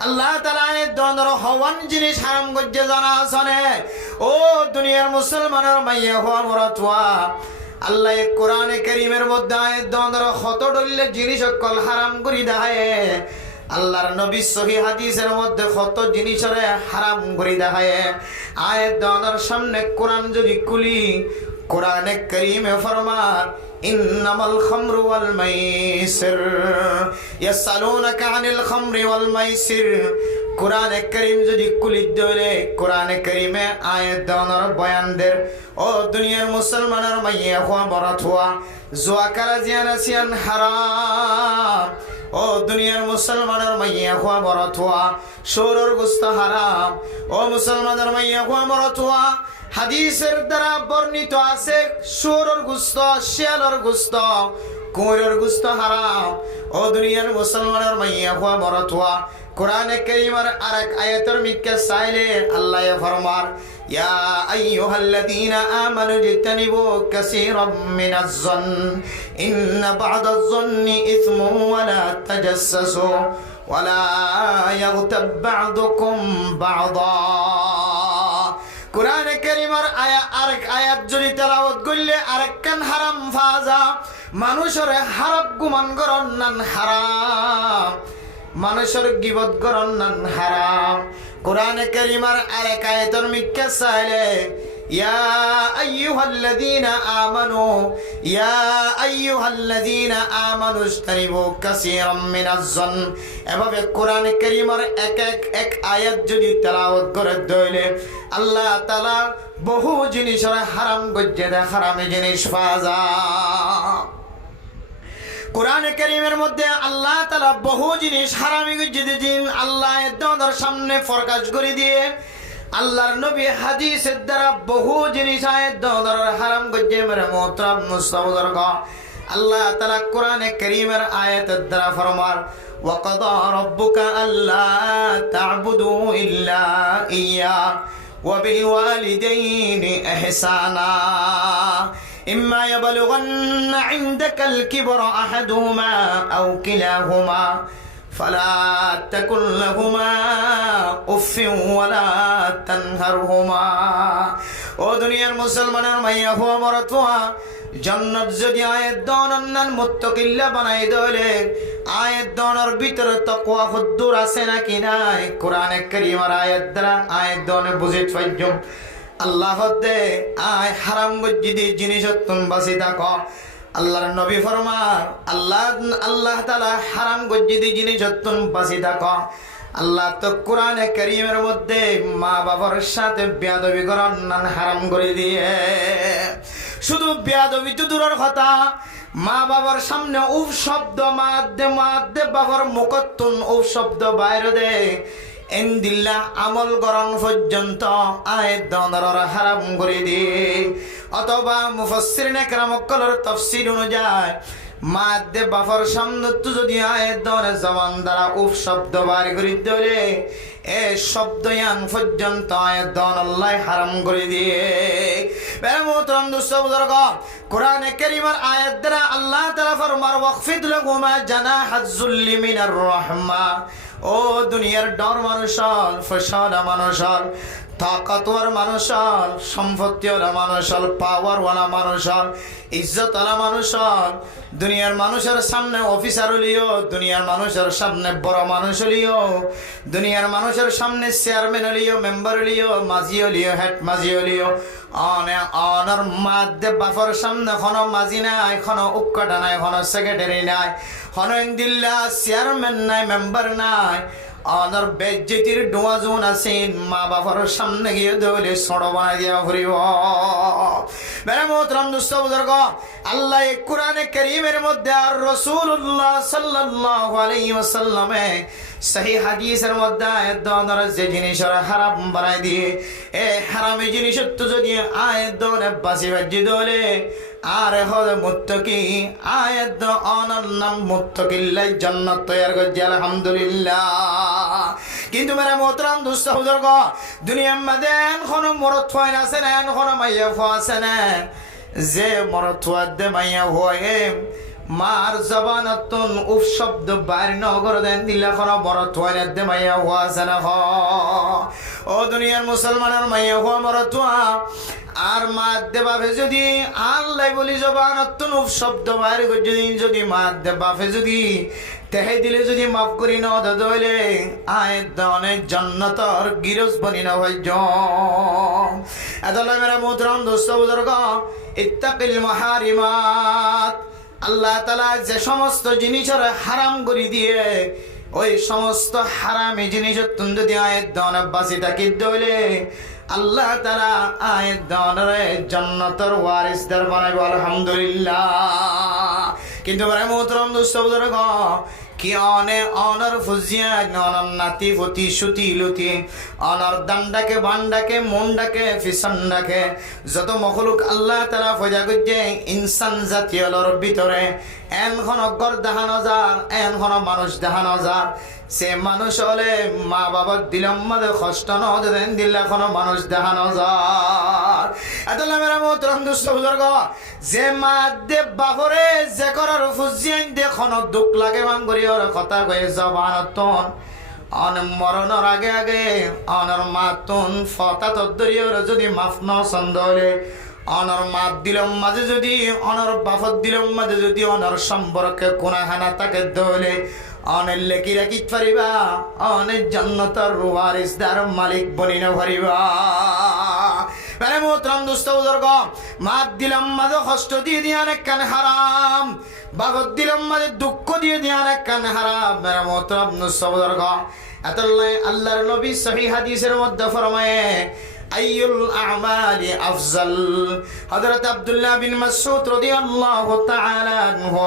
আল্লাহ তাআলা এই ধরনের হওয়ান জিনিস হারাম করছে জানা আছে ও দুনিয়ার মুসলমানের মাইয়া হওয়া মরতুয়া আল্লাহ কোরআনে কারীমের মধ্যে এই ধরনের কত ডলে জিনিস সকল হারাম করে দেয় আল্লাহর নবী সহিহ হাদিসের মধ্যে কত জিনিসের হারাম করে দেয় আয়াত ধরনের সামনে কোরআন যদি খুলি কোরআনে কারীমে ফরমান ইন্নামাল খামরু ওয়াল মাইসির ইয়াসালুনাকা আনিল খামরি ওয়াল মাইসির কোরআনে কারীম যদি খুলি ধরে কোরআনে কারীমে আয়াত ধরনের বয়ানদের ও দুনিয়ার মুসলমানের মাইয়া হওয়া বরাত হওয়া জুয়া কারা জিয়ানা সিয়ান হারাম ও দুনিয়ার মুসলমানের মাইয়া হওয়া বরাত হওয়া সৌরর গুস্ত হারাম ও মুসলমানের মাইয়া হওয়া বরাত হওয়া হাদিসের দ্বারা বর্ণিত আছে সৌরর গুস্ত শিয়ালর গুস্ত কুমোরের গুস্ত হারাম ও দুনিয়ার মুসলমানের মাইয়া হওয়া বরাত হওয়া কোরআনে কারীমের আরেক আয়াতের মিক্কে চাইলে আল্লাহ ফরমার ইয়া আইয়ুহাল্লাযীনা আমানু ইজতানিবু কাসীরাম মিনাজ যন ইন্না বা'দাজ যন্নি ইসমুন ওয়া লা তাজাসসু ওয়া লা ইয়াগতাব বা'দুকুম বা'দা কোরআনে কারীমের আরেক আয়াত যদি তেলাওয়াত করলে আরেক কান হারাম ফাজা মানুষের হারাম গুমান করন নান হারাম মানুষের গীবত করন নান হারাম কোরআনে কারীমের আরেক আয়াতের মিক্কে চাইলে ইয়া আইয়ুহাল্লাযীনা আমানু ইজতানিবু কাসীরাম মিনাজ যন এভাবে কোরআনে কারীমের এক আয়াত যদি তেলাওয়াত করে দইলে আল্লাহ তাআলা বহু জিনিসের হারাম গজ্জে দে হারামে জিনিস ফাজা কোরআনে কারীমের মধ্যে আল্লাহ তাআলা বহু জিনিস হারামি গজ্জে দিন আল্লাহ এর সামনে প্রকাশ করে দিয়ে আল্লাহর নবী হাদিসের দ্বারা বহু জিনিস আয়াত দর হারাম গজ্জে মেরে মোহতারাম মুস্তাফার কা আল্লাহ তাআলা কোরআনে কারীমের আয়াতের দ্বারা ফরমার ওয়া কাদা রাব্বুকা আল্লা তা'বুদু ইল্লা ইয়্যা ওয়া বিল ওয়ালিদাইনি ইহসানা ইম্মা ইয়াবলুগান্না ইনদাকাল কিবরা আহাদুহুমা আও কিলাহুমা فلا تقل لهما اف ولا تنهرهما ও দুনিয়ার মুসলমানের মাইয়া হওয়া মরতুয়া জান্নাত যদি আয়াত দনান মুত্তাকিল্লা বানাই দলে আয়াত দনার ভিতরে তাকওয়া হুদ্দুর আছে নাকি নাই কোরআনে কারীমের আয়াত দ্বারা আয়াত দনে বুঝে পাইজম আল্লাহ দে আয় হারাম গজ্জিদি জিনিস তুমি বাসি থাকো আল্লাহর নবী ফরমান আল্লাহ তাআলা হারাম গজ্জিদি জিনিস তুমি বাসি থাকো আল্লাহ তো কোরআনে কারীমের মধ্যে মা বাবার সাথে বেয়াদবি করার নান হারাম করে দিয়ে শুধু বেয়াদবি তো দূরের কথা মা বাবার সামনে উফ শব্দ মাদ্দে বাবার মুখতুন উফ শব্দ বাইরে দে এন্দিল্লা আমল গরণ পর্যন্ত আয়াত দনর হারাম করে দিয়ে অথবা মুফাসসিরিনে কেরামকলের তাফসীর অনুযায়ী মাদ্দে বাফর সামনে তো যদি আয়াত দনে জবান দ্বারা উফ শব্দ বার করে দিলে এ শব্দ ইয়ান পর্যন্ত আয়াত দন আল্লাহ হারাম করে দিয়ে বেরে মোহতরম দোস্ত বুজুর্গ কোরআনে কারীমের আয়াত দ্বারা আল্লাহ তাআলা ফরমার ওয়াকফিদ লাহুমা জানাহাজ যুল্লি মিনার রাহমা ও দুনিয়ার ডর মানুষল ফসলা মানুষল তাকতওয়ার মানুষল সম্পত্তিওয়ালা মানুষল পাওয়ারওয়ালা মানুষল ইজ্জতওয়ালা মানুষল দুনিয়ার মানুষের সামনে অফিসার হলিও দুনিয়ার মানুষের সামনে বড় মানুষ হলিও দুনিয়ার মানুষের সামনে চেয়ারম্যান হলিও মেম্বার হলিও মাঝি হলিও হেড মাঝি হলিও অনার মাদ্দে বাফর সামনে কোনো মাঝি নাই কোনো উক্কাটা নাই কোনো সেক্রেটারি নাই কোনো ইন্দিল্লা চেয়ারম্যান নাই মেম্বার নাই অনার বেজ্জতির ডোয়াজুন আছেন মা বাবার সামনে গিয়ে দলে সড় বানাই দিয়া ফুরিব বেরে মোহতরম দোস্ত বুজুর্গ আল্লাহ কোরআনে কারীমের মধ্যে আর রাসূলুল্লাহ সাল্লাল্লাহু আলাইহি ওয়াসাল্লামে সহিহ হাদিসের মধ্যে আয়াত দনের যে জিনিসের হারাম বানাই দিয়ে এ হারামি জিনিস তো যদি আয়াত দনে বাসি বাজি দলে আর হলে মুত্তাকি আয়াত অনার নাম মুত্তাকিল্লাহ জান্নাত তৈয়ার করছে আলহামদুলিল্লাহ কিন্তু মেরে মোহতরম দোস্ত বুজুর্গ দুনিয়ার মধ্যে কোন মরদ হয় আছে না কোন মাইয়া আছে না যে মরদ দে মাইয়া হয় মার জবানতন উফ শব্দ বাইর নগর দেন দিল্লা খরা বড় তোয়ারে দে মাইয়া হওয়া জানা হ ও দুনিয়ার মুসলমানের মাইয়া হওয়া বড় তোয়া আর মা দে বাপে যদি আল্লাহ বলি জবানতন উফ শব্দ বাইর যদি মা দে বাপে যদি তেহে দিলে যদি মাফ করি না দইলে আয় দনে জান্নাতর গিরস বনি না ভাই এতলা মেরা মোহতরম দোস্ত বুজুর্গ ইত্তাকিল মাহারিমাত আল্লাহ তাআলা যে সমস্ত জিনিসের হারাম করে দিয়ে ওই সমস্ত হারামি জিনিসের তুমি যদি আয় দনে বাসি থাকি দইলে আল্লাহ তাআলা আয় দনে জান্নাতর ওয়ারিসদার বানাইবো আলহামদুলিল্লাহ কিন্তু মেরা মোহতরম দোস্ত বুজুর্গ কি অনর ফুজিয়া অনর নাতি ফতি সুতি লুতি অনর দান্ডাকে বান্ডাকে মন্ডাকে ফিসন্ডাকে যত মখলুক আল্লাহ তাআলা ফজা করছে ইনসান জাতীয়র ভিতরে এনখন গর দেখানো যার এনখন মানুষ দেখানো যার সে মানুষ হলে মা বাবার দিলাম মাঝে কষ্ট নেন দিলে এখনো মানুষ দেখানো যার এত মেরা মোহতরম দোস্ত বুজুর্গ যে মা দেব বাপরে যে করার ফুজিয়ান দেখনো দুঃখ লাগে বাঙ্গরি ওর কথা কয়ে জবানতন অন মরণের আগে আগে অনর মাতুন ফতা তদ্দরিয়র যদি মাফ ন সন্দলে অনর মাত দিলম মাঝে যদি অনর বাফত দিলম মাঝে যদি অনর সম্পর্কে কোনাহানা তাকে দলে অনেক লেখি রাখি পারিবা অনেক জান্নাতের ওয়ারিসদার মালিক বনি না পারিবা মানে মোহতরম দোস্ত বুজুর্গ মাত দিলাম মাঝে কষ্ট দিয়ে দিয়ে অনেক কান হারাম বাগত দিলাম মাঝে দুঃখ দিয়ে দিয়ে অনেক কান হারাম মেরা মোহতরম দোস্ত বুজুর্গ এতলাই আল্লাহর নবী সহিহ হাদিসের মধ্যে ফরমায়ে আইয়ুল আমালি আফজাল হযরত আব্দুল্লাহ বিন মাসউদ রাদিয়াল্লাহু তাআলা আনহু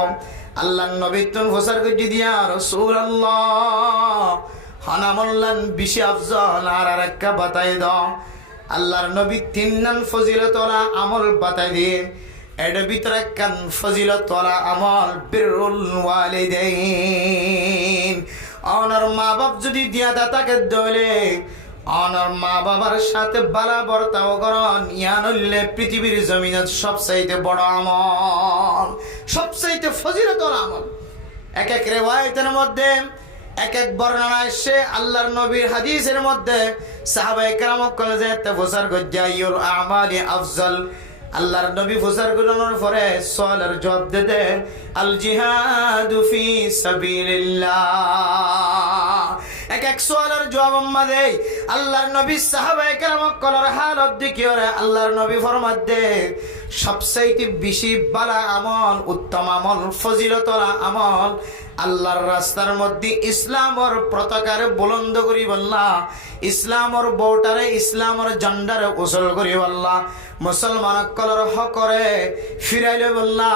আল্লাহর নবী তুন ফসর করে দিয়া রাসূলুল্লাহ হানামুল্লান বিশি আফজাল আর আরেকটা বাতাই দাও আল্লাহর নবী তিননান ফজিলতওয়ালা আমল বাতাই দিয়ে এর ভিতরে কান ফজিলতওয়ালা আমল বিরুল ওয়ালিদাইন অনার মা বাপ যদি দিয়া দাতাকে দলে অনার মা বাবার সাথে বালা বর্তাও করন ইয়ানলে পৃথিবীর জমিনত সবচাইতে বড় আমল সবচাইতে ফজিলতওয়ালা আমল এক এক রিওয়ায়াতের মধ্যে এক এক বর্ণনা আসে আল্লাহর নবীর হাদিসের মধ্যে সাহাবায়ে কেরাম কলেজে তাফসীর গজ্জায়ুল আমালি আফজাল আল্লাহর নবী ফুসার গুলোর পরে সওয়ালের জবাব দিতে আল জিহাদু ফি সাবিলিল্লাহ এক এক সওয়ালের জবাব আমাদের আল্লাহর নবী সাহাবায়ে কেরাম কলর হালত দিকিরে আল্লাহর নবী ফরমাত দে সবচাইতে বেশি বালা আমল উত্তম আমল ফজিলতওয়ালা আমল আল্লাহর রাস্তার মধ্যে ইসলামর পতাকার বুলন্দ করি বললা ইসলামর বউটারে ইসলামর ঝান্ডারে উসল করি বললা মুসলমান কলর হকরে ফিরাইলে বললা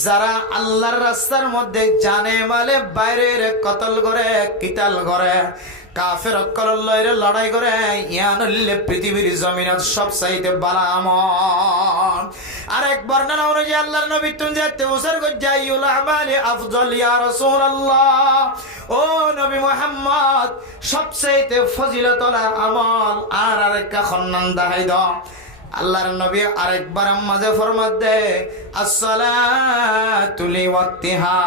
যারা আল্লাহর রাস্তার মধ্যে জানে মালে বাইরে কতল করে কিতাল করে কাফের কলর লয়রে লড়াই করে ইয়ানলে পৃথিবীর জমিনত সবচাইতে বালা আমল আরেক বর্ণনা অনুযায়ী আল্লাহর নবী তুন যেতে উসর গজ্জায়ুল আমালি আফজাল ইয়া রাসূলুল্লাহ ও নবী মুহাম্মদ সবচাইতে ফজিলতওয়ালা আমল আর আরেকটা খন্নান দাহাই দাও আল্লাহর নবী আরেকবার মাঝে ফরমাত দে আসসালাতু লিওয়াক্তিহা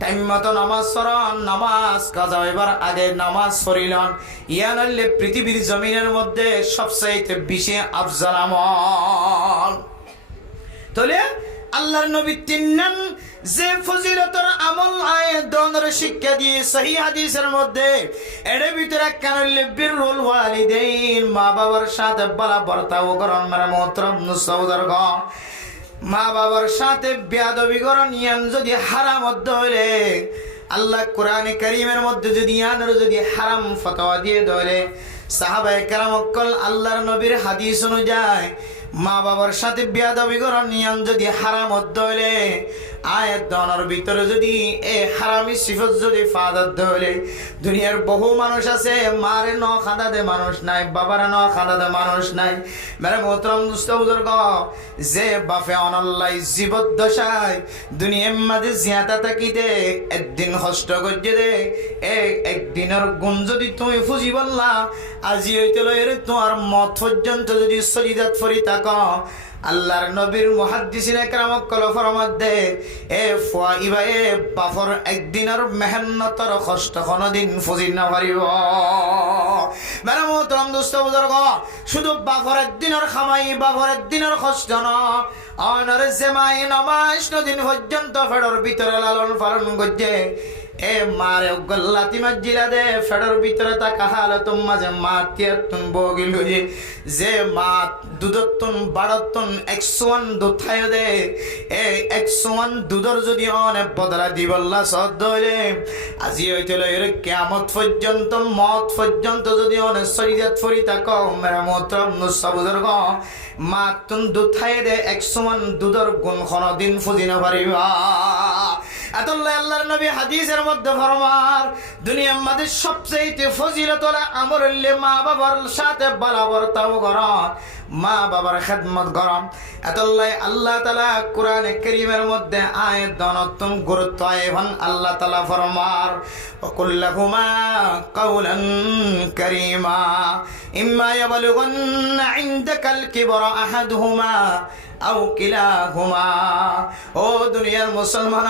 টাইম মতো নামাজ পড়ন নামাজ কাজা এবার আগে নামাজ পড়িলেন ইয়ানলে পৃথিবীর জমিনের মধ্যে সবচাইতে বেশি আফজাল আমল তাহলে আল্লাহর নবী তিনজন যে ফজিলতর আমল আয়াতের শিক্ষা দিয়ে সহিহ হাদিসের মধ্যে এর ভিতরে কানলে বিরুল ওয়ালিদাইন মা বাবার সাথে ভালো বর্তাও করন মারা মোহতরম সওদরগ মা বাবার সাথে বেয়াদবি করন ইয়ান যদি হারাম হইলে আল্লাহ কোরআনে কারীমের মধ্যে যদি ইয়ানের যদি হারাম ফতোয়া দিয়ে ধরে সাহাবায়ে কেরাম আল্লাহর নবীর হাদিস অনুযায়ী মা বাবার সাথে বেয়াদবি করন ইয়ান যদি হারাম হইলে আয়াত দানার ভিতরে যদি এ হারামি সিফত যদি ফাদাত ধরে দুনিয়ার বহু মানুষ আছে মারে ন খাদা দে মানুষ নাই বাবার ন খাদা দে মানুষ নাই মেরে মোহতরম দোস্ত বুজুর্গ যে বাপে অনল্লাই জীবদ্দশায় দুনিয়ার মাঝে জিয়াতা থাকিতে একদিন কষ্ট করছে দে একদিনের গুণ যদি তুমি ফুজি বললা আজি হইতে লয়ের তোমার মত পর্যন্ত যদি সলিদাত ফরি থাক আল্লাহর নবীর মুহাদ্দিসিনে কেরাম কলফর মধ্যে এ ফুয়াইবা এ বাফর একদিনের মেহনতর কষ্ট কোনদিন ফুজির না পারিব। মেরা মোহতরম দোস্ত বুজুর্গ, শুধু বাফর একদিনের খামাই বাফর একদিনের কষ্ট না, অনর জেমাই নমাজ নদিন পর্যন্ত ফেডর ভিতরে লালন পালন করছে। এ মারে গল্লাতি মজ্জিলা দে ফেডর ভিতরে তাকা হালতুম মাঝে মাতিয়াতুন বগিল হয়ে যে মা দুধতুন বাড়তুন 101 দুধ খায় দে। এই 101 দুধর যদি অনেক বদলা দিবল্লা সদ হইলে আজি হইতে এর কিয়ামত পর্যন্ত মত পর্যন্ত যদি অনেক শরীয়ত ফরি তাক মেরা মোহতরম নুসা বুজুর্গ, মা তুন দুধ খায় দে 101 দুধর গুণ কোনদিন ফুজিনা পারিবা। আল্লাহ আল্লাহর নবী হাদিসের মধ্যে ফরমান, দুনিয়ার মধ্যে সবচেয়ে ফজিলতল আমল হইলে মা বাবার সাথে বালাবর্তাও করা, মা বাবার খেদমত করা। আল্লাহ আল্লাহ তাআলা কোরআনে কারীমের মধ্যে আয়াত দনতম গুরুত্ব এবং আল্লাহ তাআলা ফরমান, ওয়াকুল্লাহুমা কাওলান কারীমা ইম্মা ইয়াবলুগান্না ইনদাকাল কিবরা আহাদুহুমা আও কিলাহুমা। ও দুনিয়ার মুসলমান,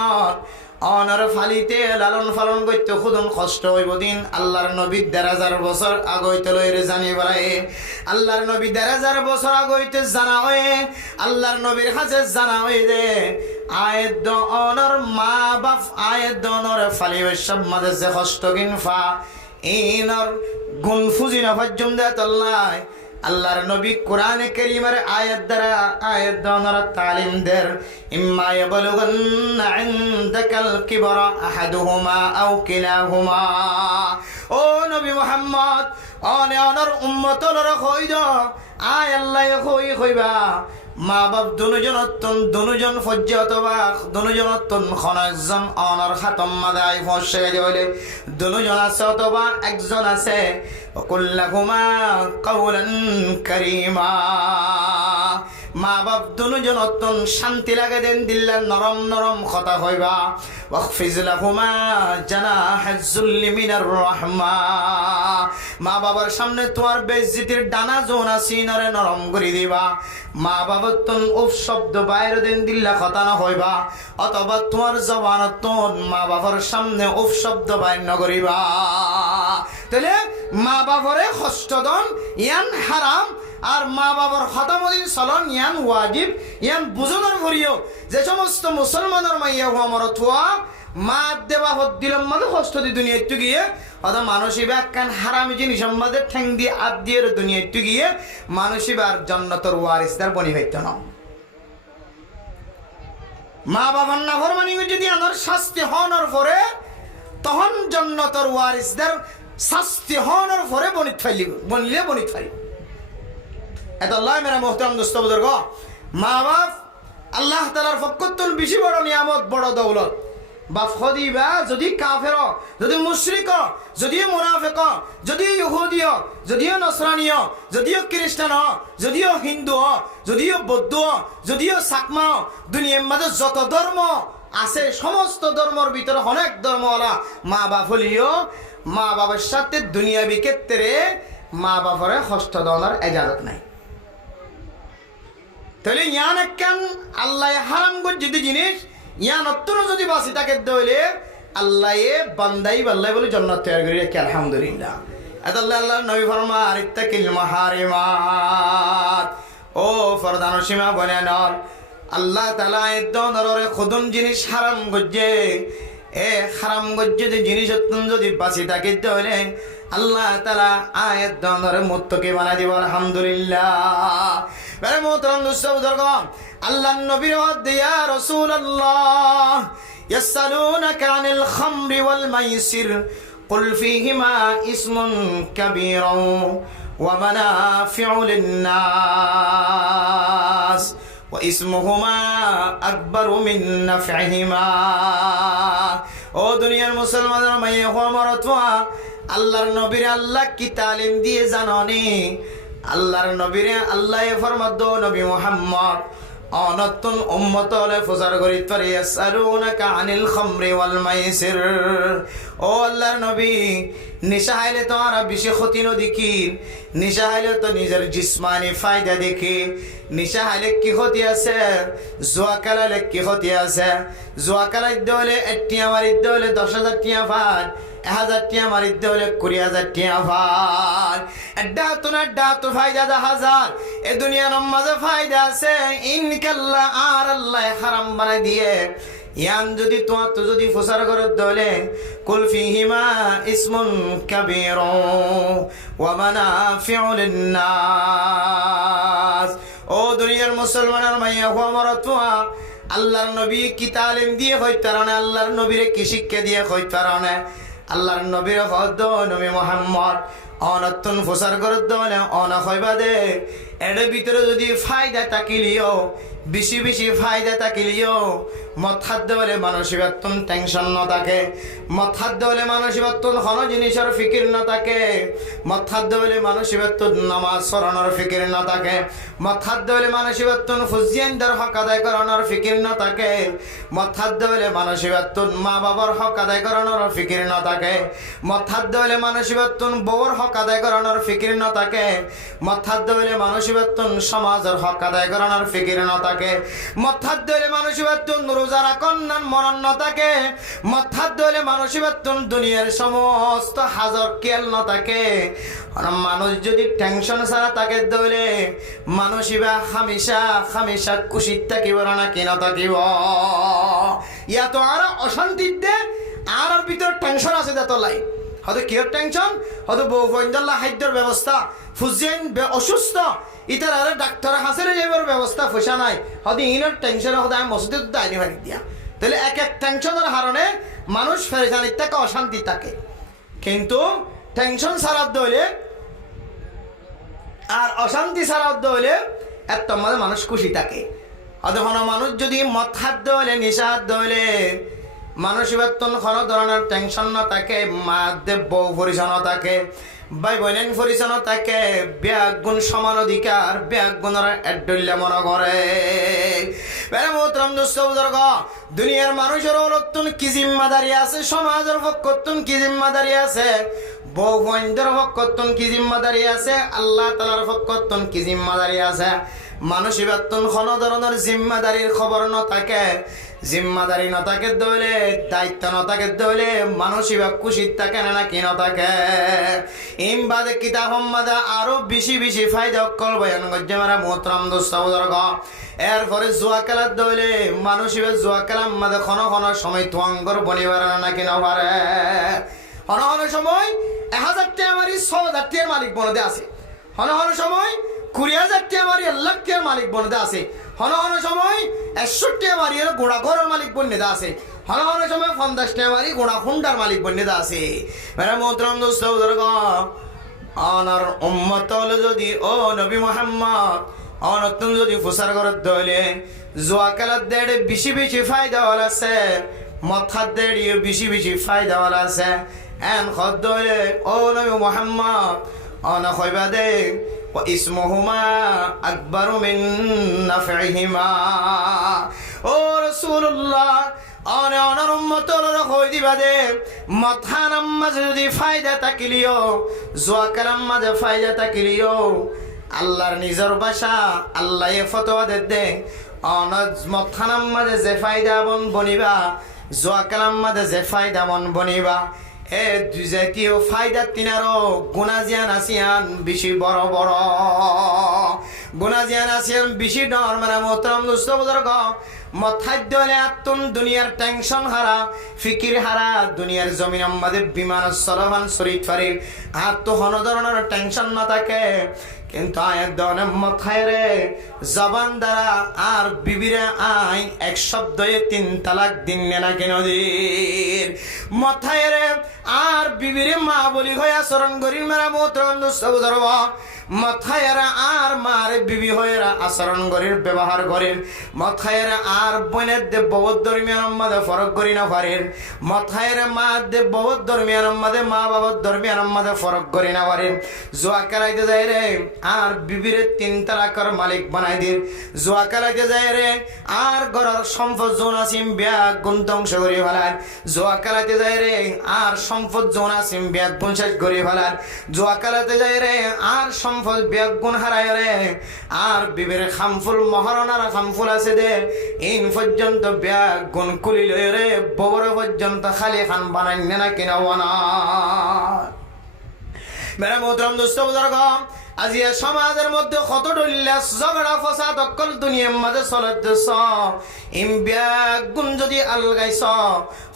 অনার ফালিতে লালন পালন করতে খুদন কষ্ট হইব দিন। আল্লাহর নবী 1000 বছর আগইতে লইরে জানি বলায়, আল্লাহর নবী 1000 বছর আগইতে জানা হয়ে আল্লাহর নবীর কাছে জানা হয়ে দে আয়াত অনর মা বাপ আয়াত অনর ফালিবে সব মাঝে যে কষ্ট কিনফা ইনর গুণ ফুজি না পর্যন্ত দেয়। আল্লাহর নবী কোরআনে কারীমের আয়াত দ্বারা আয়াত দনর তালিম দের, ইম্মা ইয়াবলুগান্না ইনদাকাল কিবরা আহাদুহুমা আও কিলাহুমা। ও নবী মুহাম্মদ, অনর উম্মতলর কইদ আয় আল্লাহ কইবা মা বাপ দুজন ফজ্জে অথবা দুজনতন খনজন অনর খাতম মাদায় ফসে হইলে দুজন আছে অথবা একজন আছে, কুল্লাহুমা কাওলান কারীমা। মা বাপ দুজনতন শান্তি লাগে দেন দিল্লা নরম নরম কথা হইবা, ওয়াখফিজ লাহুমা জানাহাজ যুল্লি মিনার রাহমা। মা বাবার সামনে তোমার বেইজ্জতির ডানা জোনা সিনরে নরম করে দিবা। মা বাবার তন উফ শব্দ বাইরে দেন দিল্লা কথা না হইবা, অথবা তোমার জবানতন মা বাবার সামনে উফ শব্দ বাইর ন করিবা। তাহলে মা বাবারে কষ্ট দন ইয়ান হারাম, আর মা বাবার খতামদিন চলন ইয়ান ওয়াজিব। ইয়ান বুঝনের ভরিও যে সমস্ত মুসলমানের মাইয়া আমার থোয়া মা দেবা হত দিলাম মানে কষ্ট দি দুনিয়াতে গিয়ে অথবা মানসিবা কান হারামি জিনিস আমাদের ঠ্যাং দিয়ে আদ দিয়ে দুনিয়াতে গিয়ে মানসিবার জান্নাতের ওয়ারিসদার বনি হইতো না। মা বাবার নাফরমানি যদি আনার শাস্তি হওয়ার পরে তখন জান্নাতের ওয়ারিসদার শাস্তি হওয়ার পরে বনিলে বনিত ফাইলি। এত আল্লাহ মেরা মোহতারাম দোস্ত বুজুর্গ, মা বাপ আল্লাহ তাআলার পক্ষতুল বেশি বড় নিয়ামত, বড় দৌলত। বাপ হদিবা যদি কাফের, যদি মুশরিক, যদিও মুনাফিক, যদিও ইহুদি, যদিও নসরানি, যদিও খ্রিস্টান, যদিও হিন্দু, যদিও বৌদ্ধ, যদিও চাকমা, দুনিয়ার মাঝে যত ধর্ম আছে সমস্ত ধর্মের ভিতরে অনেক ধর্মওয়ালা মা বাপ হলিও মা বাবার সাথে দুনিয়াবি ক্ষেত্রে মা বাবার কষ্ট দেওয়ার ইজাজত নাই। তাহলে ইয়ান একখান আল্লাহ হারাম যদি জিনিস ইয়ান অত্তর যদি বাসি তাকে দইলে আল্লাহ বান্দাই বাল্লাই বলে জান্নাত তৈরি করে রেখে আলহামদুলিল্লাহ। আল্লাহ আল্লাহ নবী ফরমান ইত্তাকিল মাহারিমাত। ও ফরদান সীমা বনানর আল্লাহ তাআলা এদনরে খুদুন জিনিস হারাম গজ্জে এ হারাম গজ্জে যে জিনিস যদি বাসি তাকে দইলে আল্লাহ তাআলা আয়াত দনরে মুত্তাকি বানাই দিব আলহামদুলিল্লাহ। মেরে মোহতারাম দোস্ত বুজুর্গ, আল্লাহর নবীর হদ্দে ইয়া রাসূলুল্লাহ ইয়াসআলুনাকা আনিল খামরি ওয়াল মাইসির কুল ফীহিমা ইসমুন কাবীরু ওয়া মানাফিউ লিন-নাস ওয়া ইসমুহুমা আকবারু মিন নাফইহিমা। ও দুনিয়ার মুসলমানরা মাইয়া হমারতওয়া আল্লাহর নবীর আল্লাহ কি তালিম দিয়ে জাননি। আল্লাহর নবীরে আল্লাহ ফরমাদ নবী মুহাম্মদ অনতুন উম্মত হলে ফুজার করি পারে ইয়াসআলুনাকা আনিল খামরি ওয়াল মাইসির। ও আল্লাহর নবী, নিশা হাইলে তো আর বেশি ক্ষতি নদীকি, নিশা হাইলে তো নিজের জিসমানি ফায়দা দেখি। নিশা হাইলে কি ক্ষতি আছে, জুয়া খেলালে কি ক্ষতি আছে? জুয়া খেলা ইদ্যে হলে 1 টিয়া মারিদ্যে হলে 10,000 টিয়া পান, 1,000 টিয়া মারিদ্যে হলে 20,000 টিয়া পান। এড্ডা তো ফায়দা 10,000। এ দুনিয়ার মাঝে ফায়দা আছে ইনকাল্লাহ, আর আল্লাহ হারাম বানাই দিয়ে ইয়ান যদি তোমার তো যদি ফুসার করত দলে কুল ফিহিমা ইসমুন কাবীর ওয়া মানাফিউ লিন-নাস। ও দুনিয়ার মুসলমানের মাইয়া হওয়া মরতুয়া, আল্লাহর নবী কি তালিম দিয়ে হইতারনে, আল্লাহর নবীরে কি শিক্ষা দিয়ে হইতারনে? আল্লাহর নবীর হদ নবী মুহাম্মদ অনতুন ফুসার করত দলে অনা হইবা দে। এর ভিতরে যদি ফায়দা তাকিলিও, বেশি বেশি ফায়দা তাকিলিও, মথাদ্দ হলে মানসিকত্বন টেনশন ন থাকে, মথাদ্দ হলে মানসিকত্বন কোনো জিনিসের ফিকির ন থাকে, মথাদ্দ হলে মানসিকত্বন নামাজ সরানোর ফিকির ন থাকে, মথাদ্দ হলে মানসিকত্বন ফুজিয়ানদের হক আদায় করানোর ফিকির ন থাকে, মথাদ্দ হলে মানসিকত্বন মা বাবার হক আদায় করানোর ফিকির ন থাকে, মথাদ্দ হলে মানসিকত্বন বউর হক আদায় করানোর ফিকির ন থাকে, মথাদ্দ হলে মানসিকত্বন সমাজের হক আদায় করানোর ফিকির ন থাকে, মথাদ্দ হলে মানসিকত্বন যারা কন্যান মরণ ন থাকে, মথাদ্দ হলে মানসিকত্বন দুনিয়ার সমস্ত হাজার কেল ন থাকে। মানুষ যদি টেনশন ছাড়া থাকে দলে মানসিবা হামেশা খুশিত থাকিব না কেন থাকিব? ইয়া তো আর অশান্তির দে আর ভিতর টেনশন আছে দেতলাই। হয়তো কিহর টেনশন, হয়তো বউ ফৈন্দাল্লা খাদ্যর ব্যবস্থা, ফুজিয়ান অসুস্থ, ইতার আরে ডাক্তার হাসিরে যাবার ব্যবস্থা পয়সা নাই, হয়তো ইনার টেনশন হতে আমি মসজিদে দায়নি ভাই দিয়া। তাহলে এক টেনশনের কারণে মানুষ ফেরেশানির থেকে অশান্তি থাকে। কিন্তু টেনশন ছাড়ার দইলে আর অশান্তি ছাড়ার দইলে এত মাঝে মানুষ খুশি থাকে। হয়তো কোনো মানুষ যদি মদ খাদ্য হলে নিশাদ্য হলে মানসিকত্বন কোনো ধরনের টেনশন না থাকে, মা দেব বউ পরিচন্ন থাকে, ভাই বোনেন পরিচন্ন থাকে, ব্যাগ গুণ সমান অধিকার, ব্যাগ গুণের এড্ডল্য মনে করে। দুনিয়ার মানুষের অলতুন কি জিম্মাদারি আছে, সমাজের পক্ষতুন কি জিম্মাদারি আছে, বউ বোনদের পক্ষতুন কি জিম্মাদারি আছে, আল্লাহ তাআলার পক্ষতুন কি জিম্মাদারি আছে। মানসিকত্বন কোনো ধরনের জিম্মাদারির খবর ন থাকে, জিম্মাদারি ন থাকে দইলে, দায়িত্ব ন থাকে দইলে মানসিক খুশির থাকে না কি ন থাকে। ইম বাদে কিতাব মাদে আরো বেশি বেশি ফায়দা অকল বয়ান গজ্জে মারা মোহতরম দোস্ত বুজুর্গ। এরপরে জুয়া খেলার দইলে মানসিক জুয়া খেলার মাদে কোনো সময় তোয়াঙ্গর বনিবার না কি ন পারে। কোনো সময় 1,000 টাকা মারি 6,000 টাকার মালিক বনদে আছে, কোনো সময় 20,000 টাকা মারি 1 লাখ টাকার মালিক বনদে আছে, কোনো সময় 100 টাকা মারি গোড়া ঘরের মালিক বন্যদা আছে, কোনো সময় 50 টাকা মারি গোড়া হুন্ডার মালিক বন্যদা আছে। মেরা মোহতরম দোস্ত বুজুর্গ, আনার উম্মত হলে যদি ও নবী মুহাম্মদ অনতুন যদি ফুসার করত দইলে জুয়া খেলার দেড়ে বেশি বেশি ফায়দা হল আছে, মথার দেড়ে বেশি বেশি ফায়দা হল আছে। এন খদ দইলে ও নবী মুহাম্মদ অনা কইবা দে ইসমুহুমা আকবারু মিন নাফইহিমা। ও রাসূলুল্লাহ, অনার উম্মত হলো কই দিবা দে মাথার মাঝে যদি ফায়দা তাকিলিও, জুয়া খেলার মাঝে ফায়দা তাকিলিও, আল্লাহর নিজের ভাষা আল্লাহ ফতোয়া দে অনাজ মথার মাঝে যে ফায়দা বন বনিবা, জুয়া খেলার মাঝে যে ফায়দা বন বনিবা, এ জাতীয় ফায়দা তিনারও গুণাজিয়ান আসিয়ান বেশি বড় বড়, গুণাজিয়ান আসিয়ান বেশি ডর। মানে মোহতরম দোস্ত বুজুর্গ, মথাদ্য হলে আত্মন দুনিয়ার টেনশন হারা, ফিকির হারা, দুনিয়ার জমিন আমাদের বিমান চলমান শরীর ফারির আর তো কোনো ধরনের টেনশন না থাকে। কিন্তু আয়ের দনে মথায় রে জবান দ্বারা আর বিবিরে আই 1 শব্দে 3 তালাক দিন না কেন দিন মথায় রে আর বিবিরে মা বলি হয়ে আচরণ করি। মেরা মোহতরম দোস্ত বুজুর্গ, মথায় আর মারে বিবি হয়েরা আচরণ করেন ব্যবহার করেন মদ খায়েরা আর বোনের দে বহুত ধর্মীয় আমাদের ফরক করি না পারেন মদ খায়েরা মা দে বহুত ধর্মীয় আমাদের মা বাবার ধর্মীয় আমাদের ফরক করি না পারেন জুয়া খেলাইতে যায় রে আর বিবিরে 3 তালাকের মালিক বানাই দিন জুয়া খেলাইতে যায় রে আর ঘরের সম্পদ জোন আসিম ব্যাগ গুণ ধ্বংস করে ফেলার জুয়া খেলাইতে যায় রে আর সম্পদ জোন আসিম ব্যাগ গুণ শেষ করে ফেলার জুয়া খেলাতে যায় রে আর সম্পদ ব্যাগ গুণ হারায় রে আর বিবির খামফুল মহারণার খামফুল আছে দে ইন পর্যন্ত ব্যাগ গুণ কুলি লয় রে ববর পর্যন্ত খালি খান বানাই না কিনা বানা মেরা মোহতরম দোস্ত বুজুর্গ আজি সমাজের মধ্যে কত ডলিলাস ঝগড়া ফসাদ অকল দুনিয়ার মাঝে চলতেছ ইম ব্যাগ গুণ যদি আলগাইছ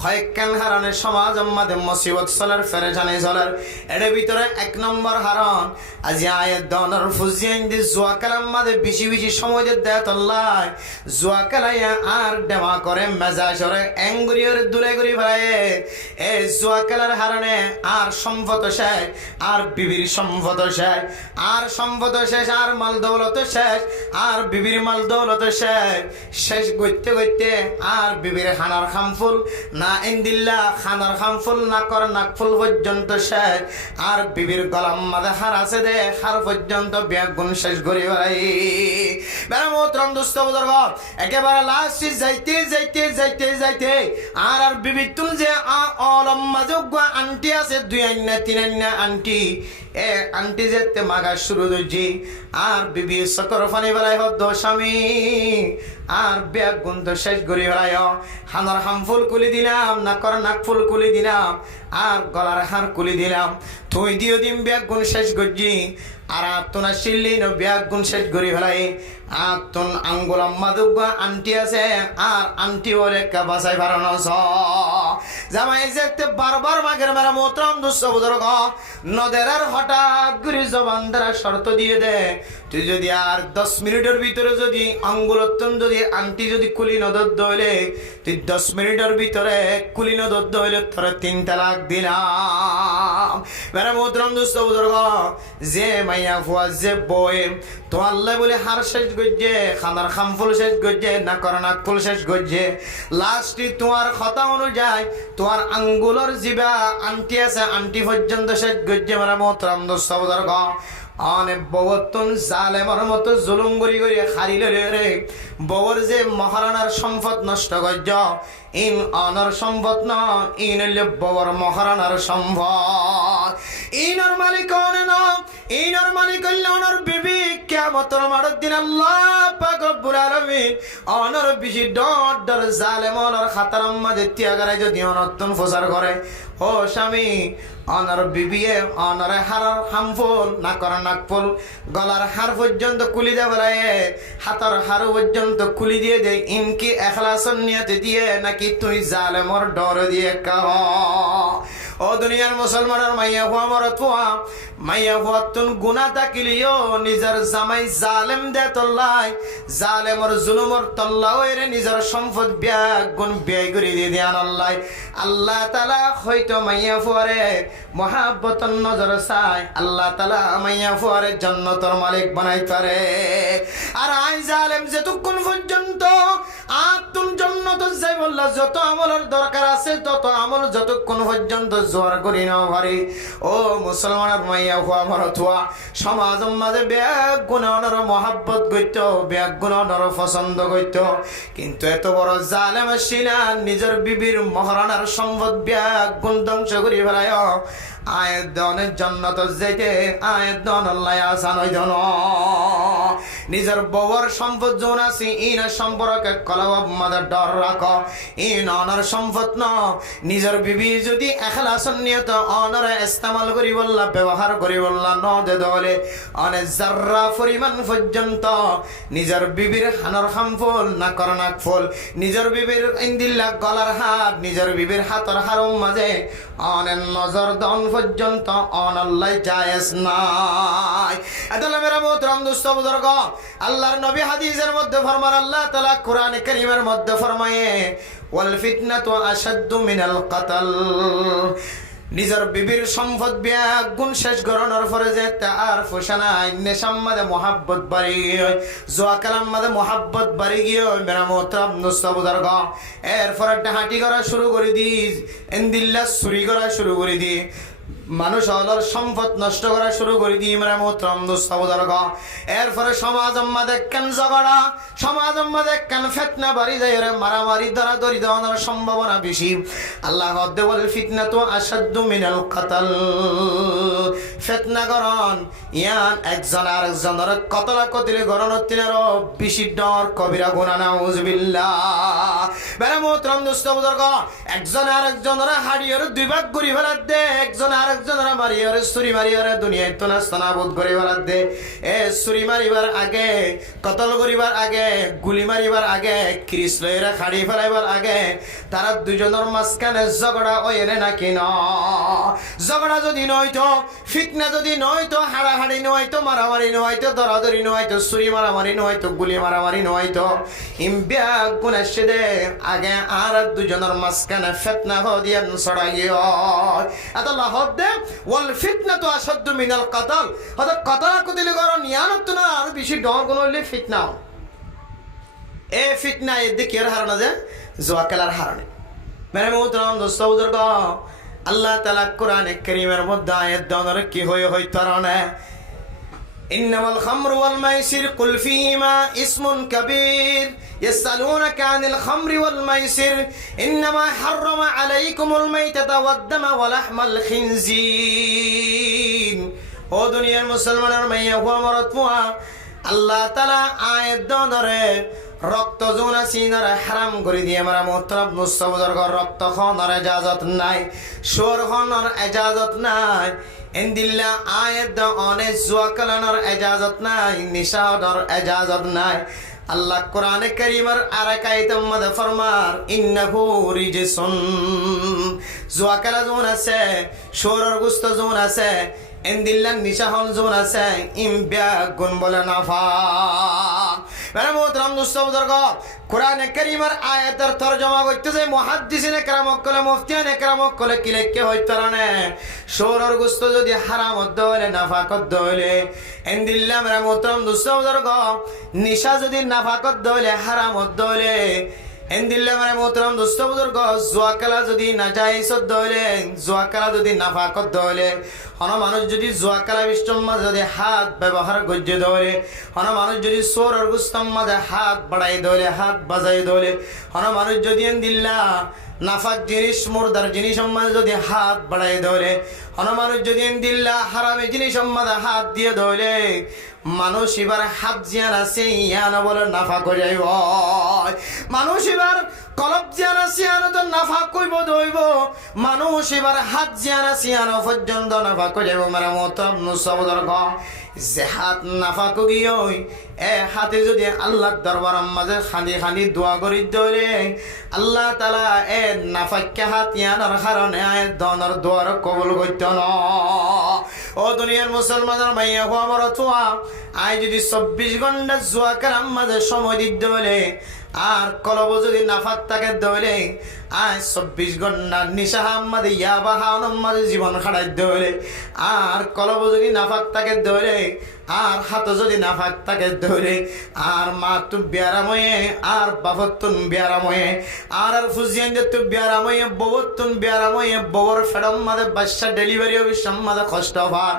হয় কেন হারণে সমাজের মাঝে মুসিবত চলার ফেরেশানি চলার এর ভিতরে 1 নম্বর হারণ আজি আয়াত দনর ফুজিয়ান দি জুয়া খেলার মাঝে বেশি বেশি সময় দিয়ে দেয় আল্লাহ জুয়া খেলাইয়া আর দেওয়া করে মেজাজরে অ্যাঙ্গুরিয়র দূরে ঘুরি ফেলায় এই জুয়া খেলার হারণে আর সম্পদ শেষ আর বিবির সম্পদ শেষ আর সম্পদ শেষ আর মাল দৌলত শেষ আর বিবির মাল দৌলত শেষ শেষ করতে করতে আর বিবির খানার খামফুল না ইন্দিল্লা খানার খামফুল না কর নাকফুল পর্যন্ত শেষ আর বিবির গলাম মাঝে হার আছে দে হার পর্যন্ত ব্যাগ গুণ শেষ করি ভাই বেড়া মোহতরম দোস্ত বুজুর্গ একেবারে লাস্ট যাইতে যাইতে যাইতে যাইতে আর আর বিবির তুল যে অলম মাঝে আন্টি আছে 2 আন্না 3 আন্না আন্টি এ আন্টি যেতে মাগা শুরু দিচ্ছি আর বিবি সকর ফানি বেলায় হদ্দ স্বামী আর ব্যাগ গুন্ত শেষ করি বেলায় হানার হামফুল কুলি দিলাম নাকর নাকফুল কুলি দিলাম আর গলার হার কুলি দিলাম তুই দিও দিম ব্যাগ গুণ শেষ করছি আর আত্মনা শিল্লি ন ব্যাগ গুণ শেষ করি ফেলাই আত্মন আঙ্গুলাম মাদুগা আন্টি আছে আর আন্টি বলে বাসাই বাড়ানো জামাই যেতে বারবার মাগের মেরা মোহতরম দোস্ত বুজুর্গ নদের আর হঠাৎ করে জবান দ্বারা শর্ত দিয়ে দে তুই যদি আর 10 মিনিটের ভিতরে যদি আঙ্গুলত্তন যদি আন্টি যদি কুলি নদর দইলে তুই 10 মিনিটের ভিতরে কুলি নদর দইলে তোর 3 তালাক দিলাম মেরা মোহতরম দোস্ত বুজুর্গ যে মাইয়া ফুয়া যে বই তো আল্লাহ বলে হার শেষ গজ্জে খানার খামফুল শেষ গজ্জে না কর নাকফুল শেষ গজ্জে লাস্টে তোমার কথা অনুযায়ী তোমার আঙ্গুলের জিবা আন্টি আছে আন্টি পর্যন্ত শেষ গজ্জে মেরা মোহতরম দোস্ত বুজুর্গ অনেক ববতন জালেমর মতো জুলুম করি করি হারিলে রে ববর যে মহারানার সম্পদ নষ্ট করছ ইন অনর সম্পদ ন ইন হইলে ববর মহারানার সম্পদ ইনর মালিক ন ইনর মালিক হইলে অনর বিবি কিয়ামতের মাঠের দিন আল্লাহ পাক রব্বুল আলামিন অনর বেশি ডর ডর জালেমর খাতার মাঝে ত্যাগারে যদি অনর্তন প্রচার করে ও স্বামী অনর বিবিয়ে অনরে হারার হামফুল না কর নাকফুল গলার হার পর্যন্ত কুলি দে বলায় হাতার হার পর্যন্ত কুলি দিয়ে দে ইনকি এখলাসন নিয়তে দিয়ে নাকি তুই জালেমর ডর দিয়ে কাহ ও দুনিয়ার মুসলমানের মাইয়া হুয়া মরতুয়া মাইয়া হুয়া তুন গুনাহ তাকিলিও নিজের জামাই জালেম দে তল্লাই জালেমর জুলুমর তল্লাও এরে নিজের সম্পদ ব্যাগ গুণ ব্যয় করে দিয়ে দেন আল্লাহ আল্লাহ তাআলা হয়তো মাইয়া ফুয়ারে মহাব্বতন নজর চাই আল্লাহ তাআলা মাইয়া ফুয়ারে জান্নাতের মালিক বানাই পারে আর আই জালেম যেতক্ষণ পর্যন্ত আতুন জান্নাত যাই বললা যত আমলের দরকার আছে তত আমল যতক্ষণ পর্যন্ত জোর করি না পারে ও মুসলমানের মাইয়া হুয়া মরতুয়া সমাজের মাঝে ব্যাগ গুণানোর মহাব্বত গইত ব্যাগ গুণানোর পছন্দ গইত কিন্তু এত বড় জালেম ছিলা নিজের বিবির মহারানার সম্পদ ব্যাগ গুণ ধ্বংস করি ফেলায় আয়ের দনের জান্নাত যাইতে আয়ের দন আল্লাহ আসান হইত ন নিজের বউর সম্পদ যৌন আছে ইনের সম্পর্কে কলব মাদার ডর রাখ ইন অনর সম্পদ ন নিজের বিবি যদি এখলাসন নিয়ত অনরে ইস্তেমাল করি বললা ব্যবহার করি বললা ন দে দলে অনেক জাররা পরিমাণ পর্যন্ত নিজের বিবির হানর খামফুল না করনাক ফুল নিজের বিবির ইন্দিল্লা গলার হাত নিজের বিবির হাতর হারম মাঝে অনেক নজর দন পর্যন্ত অনাল্লাই জায়েজ নাই এতলে মেরা মোহতরম দোস্ত বুজুর্গ আল্লাহর নবী হাদিসের মধ্যে ফরমান আল্লাহ তাআলা কোরআনে কারীমের মধ্যে ফরমায়ে ওয়াল ফিতনাতু আশাদ্দু মিনাল কতল নিজের বিবির সম্পদ বিয়া গুণ শেষ গরণের পরে যে তার ফুসানায় নেশার মাঝে মোহাব্বত বাড়ি গিয়ে জোয়া কালাম মাঝে মোহাব্বত বাড়ি গিয়ে মেরা মোহতরম নুস্তাবুদার গ এরপরে ডাহাটি করা শুরু করে দি এন্দিল্লা চুরি করা শুরু করে দি মানুষ হলর সম্পদ নষ্ট করা শুরু করে দিই মেরা মোহতরম নুস্তাবুদার গ এরপরে সমাজ আমাদের কেন ঝগড়া সমাজ আমাদের কেন ফেতনা বাড়ি যায় রে মারামারি দ্বারা দরি দেওয়ানোর সম্ভাবনা বেশি আল্লাহ বল ফিতনা তো আসাদ্দু মিনাল কাতাল ফেতনা করন ইয়ান একজন আর একজনের কতলা কতিলে গরণ তিনারও বেশি ডর কবিরা গুনাহ নাউজুবিল্লাহ মেরা মোহতরম নুস্তাবুদার গ একজন আর একজনের হাড়িয়র দুই ভাগ করে ফেলার দে একজন আর একজনের মারিয়র ছুরি মারিয়র দুনিয়ায় তো নাস্তানাবুদ করে ফেলার দে এ ছুরি মারিবার আগে কতল করিবার আগে গুলি মারিবার আগে ক্রিস লইরা খাড়ি ফেলাইবার আগে তারা দুজনের মাঝখানে ঝগড়া ওইরে নাকি ন ঝগড়া যদি নয়তো ফিতনা যদি নয়তো হাড়াহাড়ি নয়তো মারামারি নয়তো দরাদরি নয়তো ছুরি মারামারি নয়তো গুলি মারামারি নয়তো ইম্বিয়া গুনাশে দে আগে আর দুজনের মাঝখানে ফিতনা হদিয়ান ছড়াইয় এত লাহদ দে ওয়াল ফিতনা তো আসাদ্দু মিনাল কাতাল হয়তো কাতালা কুতিলে করো নিয়ানত না আর বেশি ডর কোন হইলে ফিতনা এ ফিতনা এ দিকে এর হারানো যে জোয়া খেলার হারানে মেরে মোহতরম দোস্তবুজুর গ আল্লাহ তাআলা কোরআনে কারীমের মধ্যে আয়াত দানের কি হই তারানে ইন্নামাল খামরু ওয়াল মাইসির কুল ফীহিমা ইসমুন কাবীর ইয়াসআলুনাকা আনিল খামরি ওয়াল মাইসির ইন্নামা হাররামা আলাইকুমুল মাইতাতা ওয়াদ দামা ওয়া লাহমাল খিনজির ও দুনিয়ার মুসলমানের মাইয়া হুয়া মরদ পুয়া আল্লাহ তাআলা আয়াত দানরে রক্ত জোনা সিনার হারাম করে দিয়ে মারা মোহতরম নুস্তাবুদার রক্ত খাওয়ানোর ইজাজত নাই সুর খাওয়ানোর ইজাজত নাই এন্দিল্লা আয়াত অনেক জুয়া খেলানোর ইজাজত নাই নিশানোর ইজাজত নাই আল্লাহ কোরআনে কারীমের আরেক আয়াতের মধ্যে ফরমার ইন্নাহু রিজসুন জুয়া খেলা জোন আছে সুরের গোশত জোন আছে এন্দিল্লা নিশাহন জোন আছে ইমবিয়া গুণ বলে নাফা মেরা মোহতরম দোস্তবুজুর গ কোরআনে কারীমের আয়াতের তরজমা করতেছে মুহাদ্দিসিনে কেরাম কলে মুফতিয়ানে কেরাম কলে কি লেখকে হইতারানে সুরের গোশত যদি হারাম হইলে নাফাকত হইলে এন্দিল্লা মেরা মোহতরম দোস্তবুজুর গ নিশা যদি নাফাকত হইলে হারাম হইলে এন্দিল্লা মেরা মোহতরম দোস্তবুজুর গ জুয়া খেলা যদি নাজায়েজ হইলে জুয়া খেলা যদি নাফাকত হইলে হন মানুষ যদি জুয়া খেলা বিষ্টম মাঝে যদি হাত ব্যবহার গজ্জে ধরে হন মানুষ যদি সোরের গুস্তম মাঝে হাত বাড়াই ধরে হাত বাজাই ধরে হন মানুষ যদি এন্দিল্লা নাফাক জিনিস মুর্দার জিনিস মাঝে যদি হাত বাড়াই ধরে হন মানুষ যদি এন্দিল্লা হারামি জিনিস মাঝে হাত দিয়ে ধরে মানুষ এবার হাত জিয়ান আছে ইয়ান বলে নাফাক হয়ে যাইব মানুষ এবার কলব জিয়ান আছে ইয়ান তো নাফাক কইব দইব মানুষ এবার হাত জিয়ান আছে ইয়ান পর্যন্ত নাফাক হয়ে যাইব মেরা মোহতরম নুস্তাবুদার গ যে হাত নাফাক গিয়ে এ হাতে যদি আল্লাহর দরবারের মাঝে খানি খানি দোয়া করি দইলে আল্লাহ তাআলা এ নাফাক্কে হাত ইয়ানোর কারণে দনের দোয়ার কবুল করতে ন ও দুনিয়ার মুসলমানের মাইয়া হওয়া বড় তোয়া আই যদি 24 ঘন্টা জুয়া খেলার মাঝে সময় দিতে হলে আর কলব যদি নাফাক থাকে দইলে আয় 24 ঘন্টা নিশা মাঝে ইয়াবা হাওয়ানোর মাঝে জীবন খাড়াইতে হলে আর কলব যদি নাফাক থাকে দইলে আর হাত যদি নাফাক থাকে ধরে আর মা তু বিয়ারাময়ে আর বাবতুন বিয়ারাময়ে আর ফুজিয়ান তু বিয়ারাময়ে ববতুন বিয়ারাময়ে ববর ফেডম মাদে বাচ্চা ডেলিভারি অবশ্যম মাদে কষ্ট ভার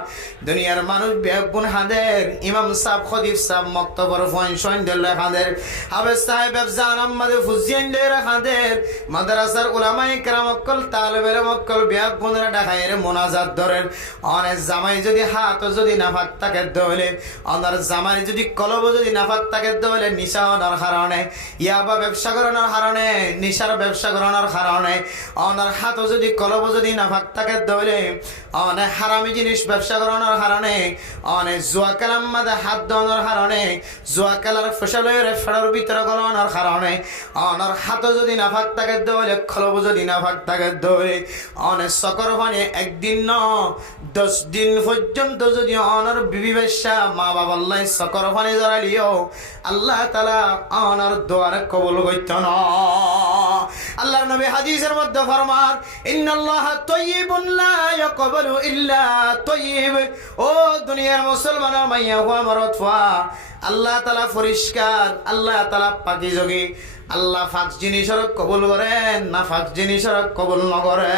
দুনিয়ার মানুষ বেগুন হাদের ইমাম সাহেব খদিব সাহেব মক্তবর ফয়ন দিল হাদের হাবেজ সাহেব জানাম মাদে ফুজিয়ান দে হাদের মাদ্রাসার উলামায়ে কেরাম অকল তালেবের মক্কল বেগুনরা ঢাকায়ের মোনাজাত ধরেন অনেক জামাই যদি হাত যদি নাফাক থাকে হলে অনার জামাই যদি কলব যদি নাফাক থাকে হলে নিশা হওয়ার কারণে ইয়াবা ব্যবসা করানোর কারণে নিশার ব্যবসা করানোর কারণে অনার হাত যদি কলব যদি নাফাক থাকে হলে অনেক হারামি জিনিস ব্যবসা করানোর কারণে অনেক জুয়া খেলার মাঝে হাত দেওয়ানোর কারণে জুয়া খেলার ফসলের ফেড়ার ভিতরে গলানোর কারণে অনার হাত যদি নাফাক থাকে হলে কলব যদি নাফাক থাকে হলে অনেক সকর মানে একদিন ন 10 দিন পর্যন্ত যদি অনার বিবি বেশা মা বাবা আল্লাহ সকর পানি জড়ালিও আল্লাহ তাআলা অনার দোয়ার কবুল করত না আল্লাহর নবী হাদিসের মধ্যে ফরমান ইন্নাল্লাহা তাইয়্যিবুন লা ইয়াকবালু ইল্লা তাইয়্যিব। ও দুনিয়ার মুসলমান মাইয়া হুয়া মরদ ফুয়া, আল্লাহ তাআলা পরিষ্কার, আল্লাহ তাআলা পাকিজগী। আল্লাহ ফাক জিনিসের কবুল করেন, না ফাক জিনিসের কবুল নকরে।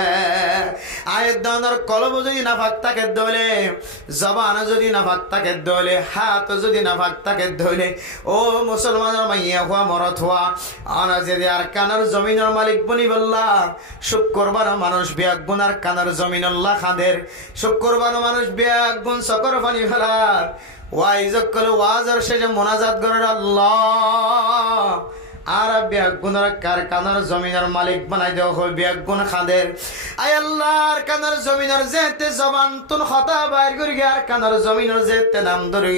আয়ের দানার কলব যদি নাফাক থাকে দলে, জবান যদি নাফাক থাকে দলে, হাত যদি নাফাক থাকে দলে, ও মুসলমানের মাইয়া হুয়া মরদ হুয়া, আনা যদি আর কানার জমিনের মালিক বনি বললা, শুক্রবার মানুষ বিয়াগুন আর কানার জমিন আল্লাহ খাদের, শুক্রবার মানুষ বিয়াগুন সকর পানি ফেলার ওয়াইজক কল ওয়াজার শেষে মোনাজাত করে আল্লাহ আর বিয়াগুনের কারখানার জমিনের মালিক বানাই দেওয়া হয় বিয়াগুন খাদের। আয় আল্লাহর কানার জমিনের যেতে জবান তুন হতা বাইর করি আর কানার জমিনের যেতে নাম ধরে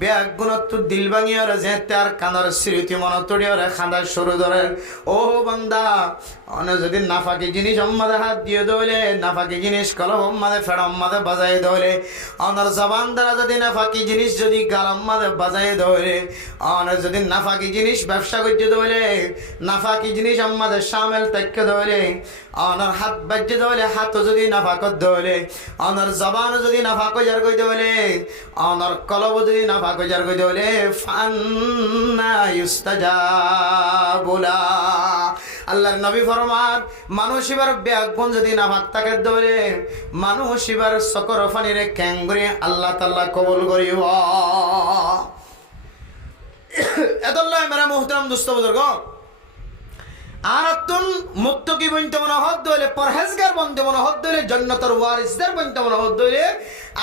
বিয়াগুনত তো দিল ভাঙিয়ার যেতে আর কানার স্মৃতি মন তড়িয়ার খাঁদার সরু ধরে। ও বান্দা অনে যদি নাফাকি জিনিস অম্মাদে হাত দিয়ে দৌলে, নাফাকি জিনিস কলব অম্মাদে ফেড় অম্মাদে বাজাই দৌলে, অনার জবান দ্বারা যদি নাফাকি জিনিস যদি গাল অম্মাদে বাজাই দৌলে, অনার যদি নাফাকি জিনিস ব্যবসা করতে দৌলে, নাফাকি জিনিস আমাদের সামেল তেক্কে দৌলে, অনার হাত বাজ্যে দৌলে, হাত যদি নাফাকত দৌলে, অনার জবান যদি নাফাক যার কই দৌলে, অনার কলব যদি নাফাক যার কই দৌলে, ফান্না ইউস্তাজাবুলা। আল্লাহর নবী ফরমান মানুষ এবার ব্যাগুন যদি নাফাক থাকে দৌলে, মানুষ এবার সকর ফানিরে ক্যাঙ্গুরি আল্লাহ তাআলা কবুল করিব। এদল্লাহ মেরা মুহতারাম দোস্ত বুজুর্গ, আর তুন মুত্তাকি বনতে মনে হদ দইলে, পরহেজগার বনতে মনে হদ দইলে, জান্নাতের ওয়ারিসদের বনতে মনে হদ দইলে,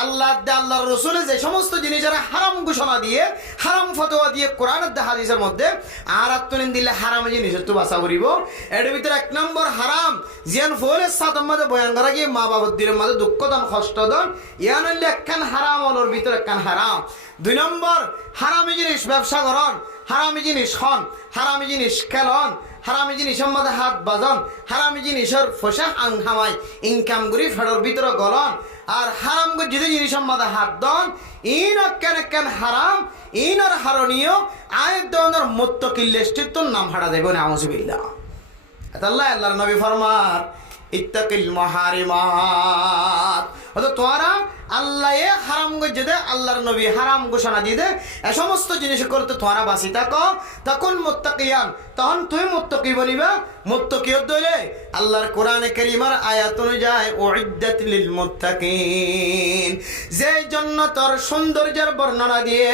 আল্লাহর রাসূল যে সমস্ত জিনিসের হারাম ঘোষণা দিয়ে, হারাম ফতোয়া দিয়ে কোরআনের হাদিসের মধ্যে আর তুন দিলে হারাম জিনিস তো বাঁচা করিব। এর ভিতরে এক নম্বর হারাম জিয়ান ফলে সাতম মাঝে বয়ান করা গিয়ে মা বাবার দিলের মাঝে দুঃখ দান কষ্ট দান, ইয়ান হইলে একখান হারাম ওর ভিতরে একখান হারাম। দুই নম্বর হারামি জিনিস ব্যবসা করন, হারামি জিনিস হন, হারামি জিনিস খেলন, হারামি জিনিসের মধ্যে হাত বাজন, হারামি জিনিসের ফসা আংহামাই ইনকাম করি ফেডর ভিতরে গলন, আর হারাম যদি জিনিসের মধ্যে হাত দন, ইন কেন হারাম, ইনর হারণীয় আয়ের দনের মুত্তাকিল লিস্টের নাম হারা দেব না। আউযুবিল্লাহ। আল্লাহর নবী ফরমার ইত্তাকিল মুহারিমাত। অত তোরা আল্লাহ হারাম গজে দে, আল্লাহর নবী হারাম ঘোষণা দিয়ে দে, এ সমস্ত জিনিস করতে তোরা বাসি থাকো, তখন মুত্তাকিয়ান, তখন তুই মুত্তাকি বনিবা। মুত্তাকিয়ত দইলে আল্লাহর কোরআনে কারীমের আয়াত অনুযায়ী উইদ্দাত লিল মুত্তাকিন, যে জান্নাতের সৌন্দর্যের বর্ণনা দিয়ে,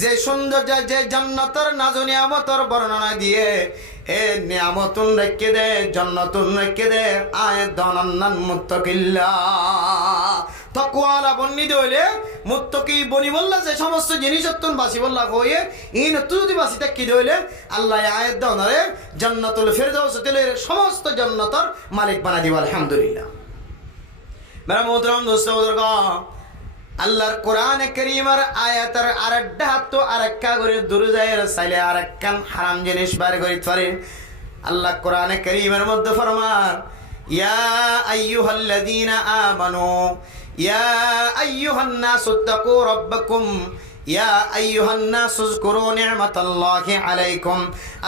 যে সৌন্দর্য, যে জান্নাতের নাজ নিয়ামতের বর্ণনা দিয়ে, এ নিয়ামতুন রেখে দে, জান্নাতুন রেখে দে, আয়াত দনান্নান মুত্তাকিল্লাহ তাকওয়ালা বন্নি দইলে মুত্তাকি বনি বললা যে সমস্ত জিনিস তুন বাসি বললা কইয়ে ইন তুই যদি বাসি কি দইলে আল্লাহ আয়াত দনারে জান্নাতুল ফিরদাউস তেলের সমস্ত জান্নাতের মালিক বানা দিব। আলহামদুলিল্লাহ। মেরা মোহতারাম দোস্ত বুজুর্গ, আল্লাহর কোরআনে কারীমের আয়াতের আরেকটা হাত তো আরেকটা করে দুরুজায়ের চাইলে আরেকখান হারাম জিনিস বার করে পারে। আল্লাহ কোরআনে কারীমের মধ্যে ফরমান ইয়া আইয়ুহাল্লাযীনা আমানু ইয়া আইয়ুহান নাসু তাকু রাব্বাকুম ইয়া আইয়ুহান নাসু যকুরু নি'মাতাল্লাহি আলাইকুম।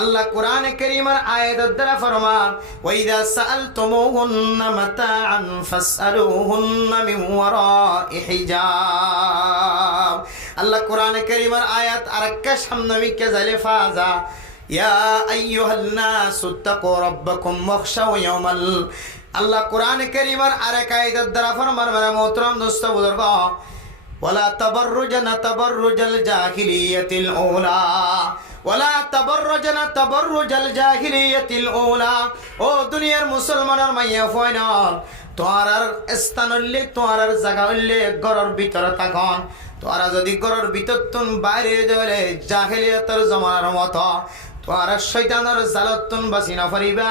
আল্লাহ কোরআনে কারীমের আয়াতের দ্বারা ফরমান ওয়া ইযা সাআলতুমুহুন্না মাতাআন ফাসআলুহুন্না মিন ওয়ারাই হিজাব। আল্লাহ কোরআনে কারীমের আয়াত আরেকটা সামনে মিকে যাইলে ফাজা ইয়া আইয়ুহান নাসু তাকু রাব্বাকুম ওয়াখশাউ ইয়াওমাল। আল্লাহ কোরআনে কারীমের আরেক আয়াতের দ্বারা ফরমান মেরা মোহতারাম দোস্ত বুজুর্গ ওয়ালা তাবাররুজনা তাবাররুজাল জাহিলিয়াতিল উলা, ওয়ালা তাবাররুজনা তাবাররুজাল জাহিলিয়াতিল উলা। ও দুনিয়ার মুসলমানের মাইয়া ফয়নাল, তোয়ারার স্থান হইলে, তোয়ারার জায়গা হইলে ঘরের ভিতরে থাকন। তোরা যদি ঘরের ভিতর তুন বাইরে যাইলে জাহিলিয়াতের জমানার মতো তোরা শয়তানের জালত তুন বাঁচি না পারিবা।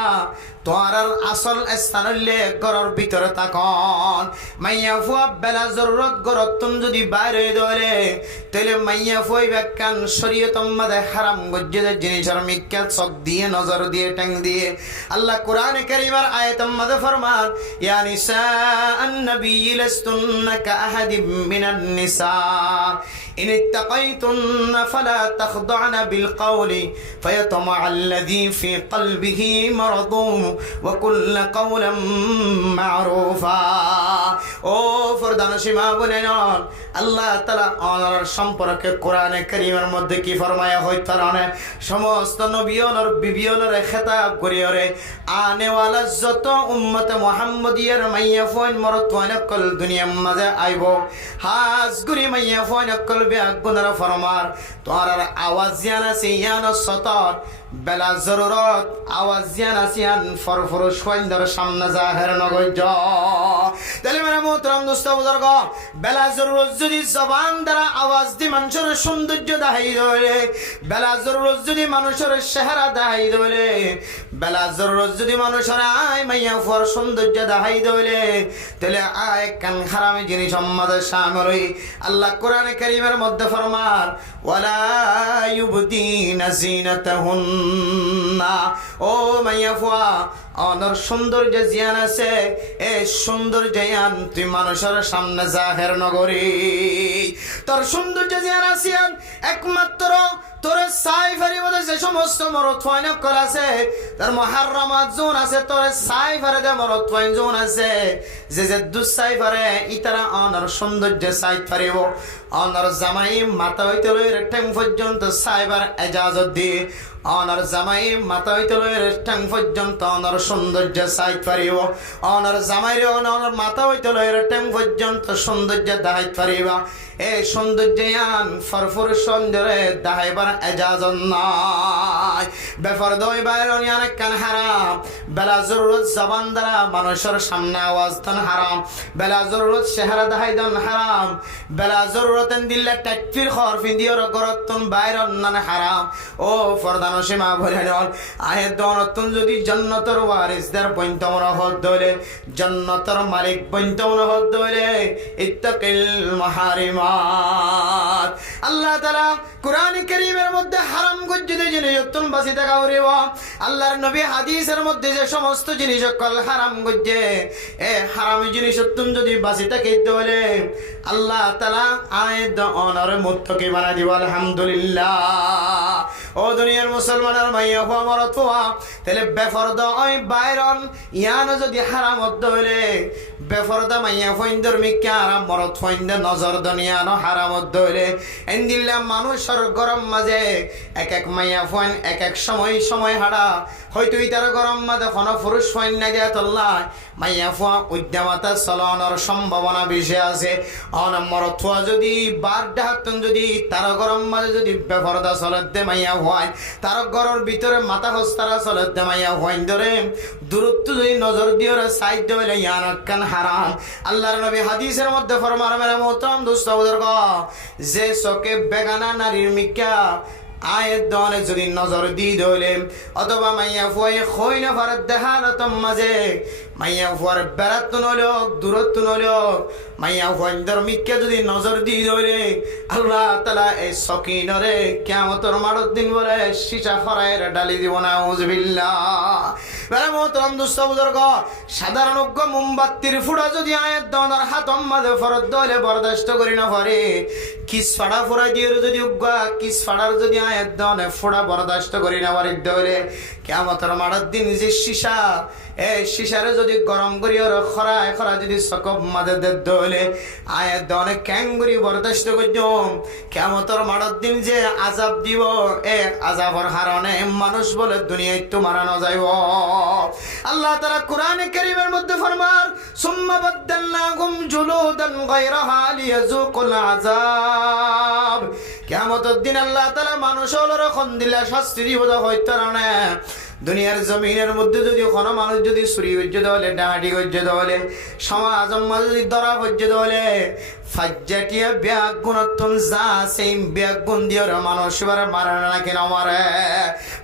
তোরার আসল স্থান হইলে ঘরের ভিতরে থাকন। মাইয়া ফুয়া বেলা জরুরত ঘরত তুন যদি বাইরে দলে তাহলে মাইয়া ফুয়াই ব্যাখ্যান শরীয়ত মাদে হারাম গজ্জেদের জিনিসের মিক্কা চোখ দিয়ে নজর দিয়ে ট্যাং দিয়ে। আল্লাহ কোরআনে কারীমের আয়াত মাদে ফরমান ইয়া নিসা আন-নবী লাস্তুন্না কাআহাদিম মিনান নিসা ইন ইত্তাকাইতুন্না ফালা তাখদা'না বিল কওলি ফায়াতমা আল্লাযী ফি কলবিহি মারাদুন وقلن قولا معروفا ও ফরদান সীমা বলেন আল্লাহ তাআলা ওনার সম্পর্কে কোরআনে কারীমের মধ্যে কি ফরমায়া হইতারানে সমস্ত নবীওয়ালার বিবিওয়ালার খেতাব করিয়রে আনেওয়ালা যত উম্মত মুহাম্মদিয়ার মাইয়া ফোন মরত ওয়ানাকল দুনিয়ার মাঝে আইব হাজ গুরি মাইয়া ফোন অকল বিয়াগুনার ফরমার তোর আওয়াজ জানা সিয়ান সতর বেলা জরুরত আওয়াজ জানা সিয়ান ফরফর সৈন্দর সামনে জাহের নগর জ তাহলে মেরা মোহতরম দোস্ত বুজুর্গ বেলা জরুরত যদি জবান দ্বারা আওয়াজ দি মানুষের সৌন্দর্য দেখাই দেবে বেলা জরুরত যদি মানুষের চেহারা দেখাই দেবে বেলা জরুরত যদি মানুষের আয় মাইয়া ফর সৌন্দর্য দেখাই দেবে তাহলে আয় কান হারামি জিনিস আমাদের সামনে আল্লাহ কোরআনে কারীমের মধ্যে ফরমার ওয়ালা ইউবদিনা জিনাতাহুন্না ও মাইয়া ফুয়া অনর সৌন্দর্য জিয়ান আছে এ সৌন্দর্য জিয়ান তুই মানুষের সামনে জাহের নগরী তোর সৌন্দর্য জিয়ান আসিয়ান একমাত্র তোর সাইফারি মধ্যে যে সমস্ত মরতওয়াইন কল আছে তার মুহাররামাত জোন আছে তোর সাইফারে দে মরতওয়াইন জোন আছে যে যে দুসাইফারে ইতারা অনর সৌন্দর্য সাইফারিব অনর জামাই মাথা হইতে লইর টেম পর্যন্ত সাইবার ইজাজত দি অনর জামাই মাথা হইতে লইর টেম পর্যন্ত অনর সৌন্দর্য সাইফারিব অনর জামাইরে অনর মাথা হইতে লইর টেম পর্যন্ত সৌন্দর্য দাহাইত পারিবা এই সৌন্দর্যান ফরফর সৌন্দর্যে দাহাইবার ইজাজত নাই বেফরদই বাইরন ইয়ান কান হারাম বেলা জরুরত জবান দ্বারা মানুষের সামনে আওয়াজ দান হারাম বেলা জরুরত চেহারা দাহাই দান হারাম বেলা জরুরতেন দিলে টাকফির খরফিন দিয়র গরতন বাইরন নান হারাম ও ফরদান সীমা বলেন আয়াত দনতন যদি জান্নাতের ওয়ারিসদের বইন্তমর হদ দলে জান্নাতের মালিক বইন্তমর হদ দলে ইত্তাকিল মাহারিমাত আল্লাহ তাআলা কোরআন কারীমের মধ্যে হারাম গজ্জিত জিনিস যতন বাসি থাকা ওরেব আল্লাহর নবী হাদিসের মধ্যে যে সমস্ত জিনিস সকল হারাম গজ্জে এ হারাম জিনিস যতন যদি বাসি থাকে দলে আল্লাহ তাআলা আয়াত অনর মুত্তাকি বানাই দিব আলহামদুলিল্লাহ ও দুনিয়ার মুসলমানের মাইয়া হওয়া মরত হওয়া তাহলে বেফরদা ওই বাইরন ইয়ান যদি হারাম হলে বেফরদা মাইয়া ফইন্দর মিক্কা আরাম মরত ফইন্দে নজর দুনিয়ানো হারাম হলে এন্দিল্লা মানুষের গরম মাঝে এক এক মাইয়া ফইন এক এক সময় হাড়া হয়তো ইতার গরম মাঝে কোনো পুরুষ ফইন না দিয়া তল্লা মাইয়া ফুয়া উদ্যমতা চলনের সম্ভাবনা বেশি আছে অন মরত হওয়া যদি বার ডাহাতন যদি তার গরম মাঝে যদি বেফরদা চলত দে মাইয়া হয় তার ঘরের ভিতরে মাথা হস্তারা চলত দে মাইয়া হইন ধরে দূরত্ব যদি নজর দিয়ে সাইড দেবে ইয়ান কান হারাম আল্লাহর নবী হাদিসের মধ্যে ফরমান মেরা মোহতরম দোস্ত বুজুর্গ যে চোখে বেগানা নারীর মিক্কা আয়ের দনে যদি নজর দিয়ে ধরলে অথবা মাইয়া ফুয়াই খই না ফারাত দেহারতম মাঝে মাইয়া ফুয়ার বেড়াত নলো দূরত্ব নলো মাইয়া ফুয়াইন্দর মিক্কা যদি নজর দিয়ে ধরে আল্লাহ তাআলা এই সকিনরে কিয়ামতের মাঠের দিন বলে সীসা খরায়ের ডালি দিব না উযবিল্লাহ বেলা মোহতরম দোস্ত বুজুর্গ সাধারণ মোমবাতির ফুড়া যদি আয়ের দনের হাতম মাঝে ফরত দলে বরদাস্ত করি না পারে কিস ফাড়া ফুড়া দিয়ে যদি উগ্গা কিস ফাড়ার যদি আয়ের দনে ফুড়া বরদাস্ত করি না পারে দলে কিয়ামতের মাঠের দিন যে সীসা এই সীসারে যদি গরম করি ওর খরা যদি সকব মাঝে দলে আয়ের দনে ক্যাঙ্গুরি বরদাস্ত করছম কিয়ামতের মাঠের দিন যে আযাব দিব এ আযাবের কারণে মানুষ বলে দুনিয়ায় তো মারানো যাইব আল্লাহ তাআলা কোরআনে কারীমের মধ্যে ফরমান সুম্মা বাদদালনাহুম জুলুদান গায়রাহা লিয়াযুকুল আযাব কিয়ামতের দিন আল্লাহ তাআলা মানুষের খন্দিলা শাস্তি দিব হইতো না দুনিয়ার জমিনের মধ্যে যদি কোনো মানুষ যদি চুরি করছে তাহলে ডাহাটি করছে তাহলে সমাজ যদি ধরা করছে তাহলে ফাজ্জাটিয়া ব্যাগ গুণত্তন যা সেই ব্যাগ গুণ দিয়ে মানুষ এবার মারে না কেন মারে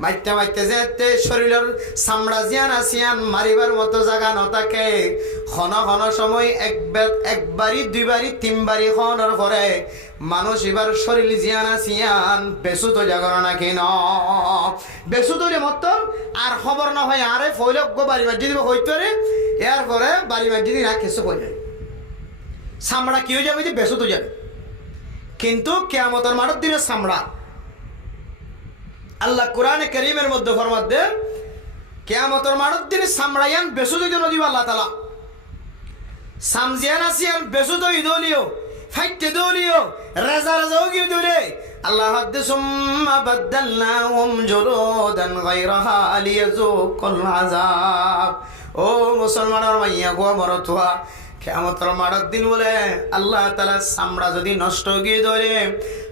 মারতে যেতে শরীরের চামড়া জিয়ান আসিয়ান মারিবার মতো জায়গা নথাকে ঘন সময় একবারই দুইবারই তিনবারই খনের পরে মানুষ এবার শরীর জিয়ান আসিয়ান বেসু তো জাগর না কেন বেসু তো মত আর খবর না হয় আরে ফৈলজ্ঞ বাড়ি বাজি দিব হইতো রে এরপরে বাড়ি বাজি দিন আর কিছু কই চামড়া কি হয়ে যাবে যে বেসু তো যাবে কিন্তু কিয়ামতের মাঠের দিনে চামড়া আল্লাহ কোরআনে কারীমের মধ্যে ফরমাত দে কিয়ামতের মাঠের দিন সামরাইয়ান বেসু যদি নদী আল্লাহ তাআলা সামজিয়ান আসিয়ান বেসু তো ইদলিও ফাইটে দলিও রাজা রাজাও কি দলে আল্লাহ হাদ্দে সুম্মা বাদদালনাহুম জুলুদান গায়রাহা লিয়াযুকুল আযাব। ও মুসলমানের মাইয়া গো মরতুয়া, কিয়ামতের মাঠের দিন বলে আল্লাহ তাআলা চামড়া যদি নষ্ট গিয়ে ধরে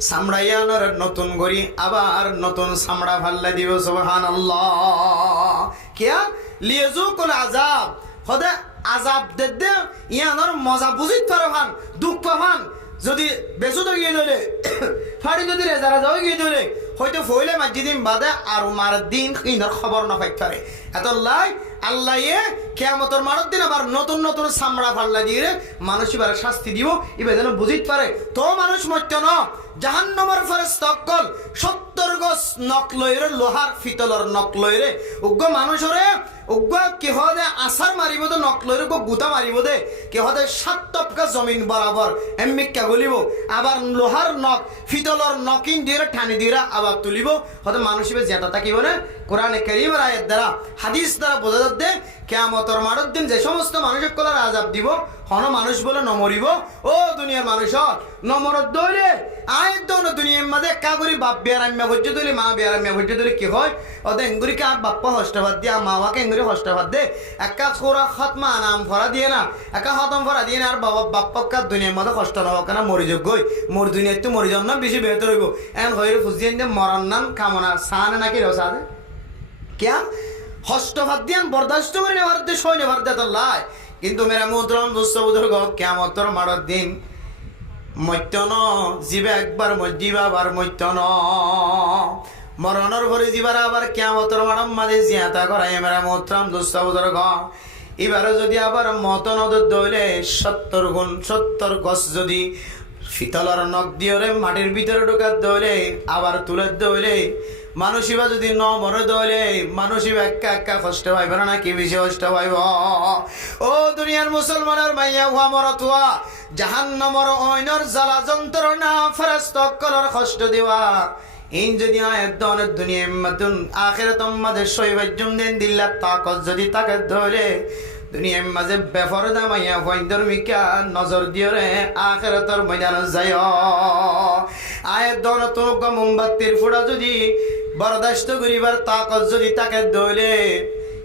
চামড়াইয়ানোর নতুন করি আবার নতুন চামড়া ফাল্লা দিব। সুবহানাল্লাহ। কিয়া লিয়াযুকুল আযাব, হদে আযাব দে ইয়ানোর মজা বুঝিত পারে ভান, দুঃখ পান যদি বেসু তো গিয়ে ধরে ফাড়ি যদি রেজারা যাও গিয়ে ধরে হয়তো ফইলে মাঝি দিন বাদে আর মার দিন ইনার খবর না পাইতে পারে। এত লাই আল্লাহ কিয়ামতের মাঠের দিন আবার নতুন নতুন চামড়া ফাল্লা দিয়ে মানুষ এবার শাস্তি দিব, এবার যেন বুঝিত পারে তো মানুষ মত্য ন জাহান্নামের ফেরেশতা অকল 70 গজ নখ লইরে লোহার ফিতলর নখ লইরে উগ্র মানুষরে উগ্র কেহ দে আসার মারিব দে নখ লইরে গুতা মারিব দে কেহ দে 7 টপকা জমিন বরাবর এমমিকা গলিব আবার লোহার নখ ফিতলর নকিন দিয়ে ঠানি দিয়ে আবার তুলিব। হয়তো মানুষ এবার যেটা থাকিব না কোরআনে কারীমের আয়াত দ্বারা হাদিস দ্বারা বোঝা যাচ্ছে কিয়ামতের মাঠের দিন যে সমস্ত মানুষের কলার আযাব দিব হন মানুষ বলে নমরিব। ও দুনিয়ার মানুষ নমরত দইলে আয় দৌন দুনিয়ার মাঝে কাগরি বাপ বিয়ারাম্যা ভোজ্য দইলে মা বিয়ারাম্যা ভোজ্য দইলে কি হয় ওদের এঙ্গুরিকে আর বাপ্পা হস্টাবাদ দিয়া মাওয়াকে এঙ্গুরি হস্টাবাদ দে একা ছোরা খতমা নাম ভরা দিয়ে না একা খতম ভরা দিয়ে না আর বাবা বাপ্পাকা দুনিয়ার মাঝে কষ্ট না হোক না মরি যোগ গই মোর দুনিয়ার তো মরি যান না বেশি বেহতর হইব এন হইরে ফুজিয়ে দিয়ে মরার নাম কামনা সানে নাকি রসাদে क्या হস্তভাত দিয়ান বরদাস্ত করে নেওয়ার দে সই নেওয়ার দে আল্লাহ। কিন্তু মেরা মোহতরম দোস্ত বুজুর্গ কিয়ামতের মাঠের দিন মত্য ন জীবে একবার মজ্জিবা আবার মত্য ন মরণের পরে জীবার আবার কিয়ামতের মাঠের মাঝে জিয়াতা করাই মেরা মোহতরম দোস্ত বুজুর্গ এবারে যদি আবার মত নদর দইলে 70 গজ যদি ফিতলর নখ দিয়ে মাটির ভিতরে ঢোকার দইলে আবার তুলে দইলে মানুষিবা যদি ন মরে দইলে মানুষিবা একা একা কষ্ট পাইব না কি বেশি কষ্ট পাইব। ও দুনিয়ার মুসলমানের মাইয়া হুয়া মরতুয়া জাহান্নামের অইনর জ্বালা যন্ত্রণা ফেরেশতা সকলের কষ্ট দেওয়া ইন যদি আয়াত দনের দুনিয়ার মাতুন আখিরাতম মাঝে সইবাজ্জুম দেন দিল্লা তাকত যদি তাকে ধরে দুনিয়ার মাঝে বেফরদা মাইয়া হইন্দর মিকা নজর দিও রে আখিরাতের ময়দানে যায়। আয়াত দনের তোক মোমবাতির ফুড়া যদি বরদাস্ত করিবার তাকত যদি তাকে ধরে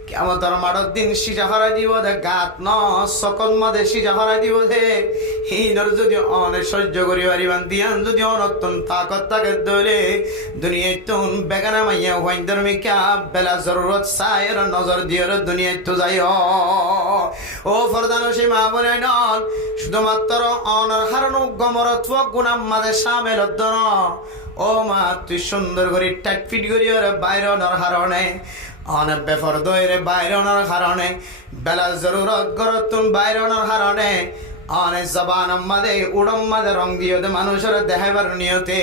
কিয়ামতের মাঠের দিন সিজা হরাই দিব দে গাত ন সকল মাঝে সিজা হরাই দিব দে হিনর যদি অনে সহ্য করি পারিবান দিয়ান যদি অনতন তাকত তাকে ধরে দুনিয়ায় তুন বেগানা মাইয়া হইন্দর মিকা বেলা জরুরত সায়ের নজর দিও রে দুনিয়ায় তো যাই। ও ফরদানো সে মা বলে নন শুধুমাত্র অনর হারণ গমরত গুণাম মাঝে সামেল দন। ও মা তুই সুন্দর করে টাইট ফিট করি ওরে বাইরে অনর হারণে অনেক বেফর দইরে বাইরে অনার কারণে বেলা জরুরত গরতুন বাইরে অনার কারণে অনেক জবান আমাদের উড়ম মাঝে রং দিয়ে মানুষের দেখাইবার নিয়তে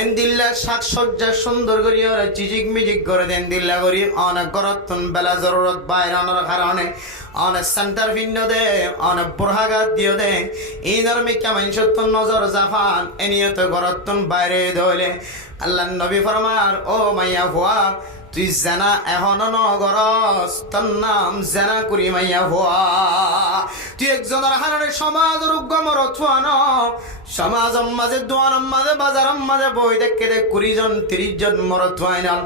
এন দিল্লা সাজসজ্জা সুন্দর করি ওরা চিজিক মিজিক করে দেন দিল্লা করি অনেক গরতুন বেলা জরুরত বাইরে অনার কারণে অনেক সেন্টার ভিন্ন দে অনেক বুড়হাগাত দিয়ে দে ইনার মিকা মানুষত্বন নজর জাফান এ নিয়ত গরতুন বাইরে ধইলে আল্লাহ নবী ফরমার ও মাইয়া ভুয়া তুই জেনা এখনো নগরস তোর নাম জেনা করি মাইয়া ভুয়া তুই একজনের হারণে সমাজের উগ্গমর থুয়ান সমাজের মাঝে দোয়ানের মাঝে বাজারের মাঝে বই দেখে দেখ 20 জন 30 জন মর থুয়াইনাল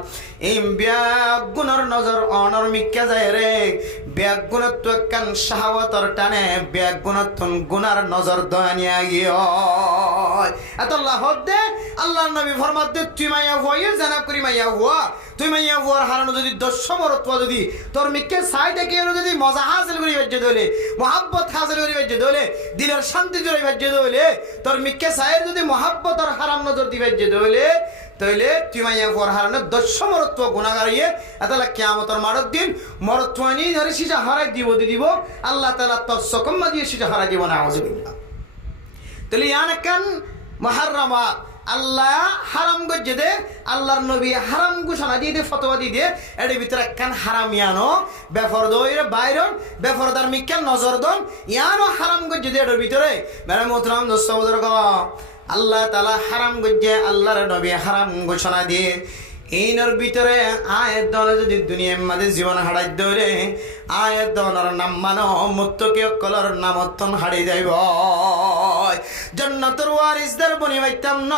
এই ব্যাগ গুণর নজর অনর মিক্কা যায় রে ব্যাগ গুণত তো কান শাহাওয়াতর টানে ব্যাগ গুণত গুনার নজর দয়ানিয়া গিয়ে এত লাভ দে আল্লাহ নবী ফরমাতে তুই মাইয়া ভুয়া জেনা করি মাইয়া ভুয়া তুই মাইয়া ভুয়ার হারানো যদি 10 মরত যদি তোর মিক্কে সাই দেখে যদি মজা হাসিল করি বাজ্য দলে মোহাব্বত হাসিল করি বাজ্য দলে দিলের শান্তি জড়াই বাজ্য দলে তোর মিক্কে সাইয়ের যদি মোহাব্বত আর হারাম নজর দি বাজ্য দলে তাইলে তুই মাইয়া ভুয়ার হারানো 10 মরত গুনাহগার ইয়ে এতলা কিয়ামতের মাঠের দিন মরত নি ধরে সিজা হারাই দিব আল্লাহ তাআলা তোর সকম্মা দিয়ে সিজা হারাই দিব না আউযুবিল্লাহ। তাহলে ইয়ানাকান মুহাররামা আল্লাহ হারাম গজ্জে দে আল্লাহর নবী হারাম ঘোষণা দিয়ে দে ফতোয়া দিয়ে দে এর ভিতরে কান হারামিয়ানো বেফর দইরে বাইরন বেফরদার মিক্কান নজর দন ইয়ানো হারাম গজ্জে দে এর ভিতরে মেরা মোহতরম দোস্ত বুজুর্গ আল্লাহ তাআলা হারাম গজ্জে আল্লাহর নবী হারাম ঘোষণা দিয়ে এইনার ভিতরে আয়ের দলে যদি দুনিয়ার মাঝে জীবন হারাই ধরে আয়ের দলের নাম মানো মুত্তকি অকলর নামতন হারিয়ে যাইব জান্নাতের ওয়ারিসদের বনি পাইতাম ন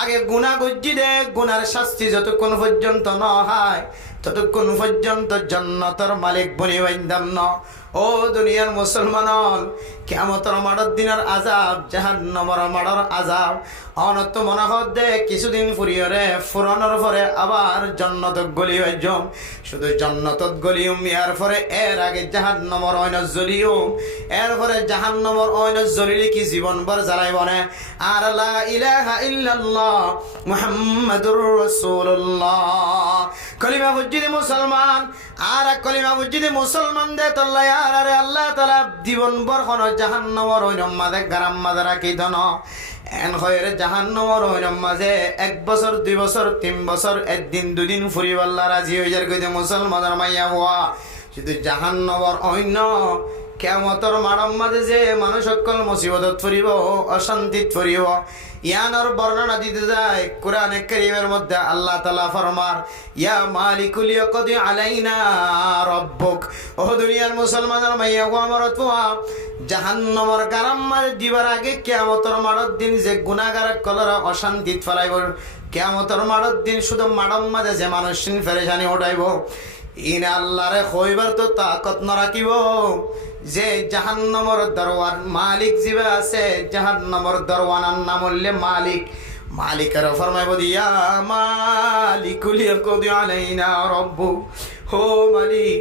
আগে গুনাহ গজ্জি দে গুনার শাস্তি যতক্ষণ পর্যন্ত ন হয় ততক্ষণ পর্যন্ত জান্নাতের মালিক বনি পাইতাম ন ও দুনিয়ার মুসলমান কিয়ামতের মাঠের দিনের আযাব জাহান্নামের মাঠের আযাব অনত মনে হদে কিছুদিন ফুরিয়রে ফুরানোর পরে আবার জান্নাতত গলি হইজম শুধু জান্নাতত গলিউম ইয়ার পরে এর আগে জাহান্নামের অইন জ্বলিউম এর পরে জাহান্নামের অইন জ্বলিলে কি জীবনভর জ্বালাইব না আর লা ইলাহা ইল্লাল্লাহ মুহাম্মাদুর রাসূলুল্লাহ কলিমা বুঝিদি মুসলমান আর কলিমা বুঝিদি মুসলমান দে তল্লা আর আরে আল্লাহ তাআলা জীবনভর কোন জাহান্নামের অইন মাঝে গারাম মাঝে রাখি দন এন হয়ে জাহান্নামের অইন মাঝে 1 বছর 2 বছর 3 বছর একদিন দুদিন ফুরিব আল্লাহ রাজি হয়ে যার কইতে মুসলমানের মাইয়া হওয়া শুধু জাহান্নামের অইন কিয়ামতের মাঠের মাঝে যে মানুষ সকল মুসিবতত পড়িব অশান্তিত পড়িব ইয়ানোর বর্ণনা দিতে যায় কোরআনে কারীমের মধ্যে আল্লাহ তাআলা ফরমার ইয়া মালিকুল ইয়াকদি আলাইনা রাব্বুক ও দুনিয়ার মুসলমানের মাইয়া গো আমার তোয়া জাহান্নামের গারাম মাঝে দিবার আগে কিয়ামতের মাঠের দিন যে গুনাহগার কলরা অশান্তিত ফেলাইব কিয়ামতের মাঠের দিন শুধু মাঠের মাঝে যে মানুষ পেরেশানি উঠাইব ইন আল্লাহরে কইবার তো তাকত না রাখিব যে জাহান্নামের দরওয়ান মালিক জিবা আছে জাহান্নামের দরওয়ানার নাম হইলে মালিক মালিকের ফরমাইব দিয়া মালিকুল ইয়াকদি আলাইনা রাব্বু হো মালিক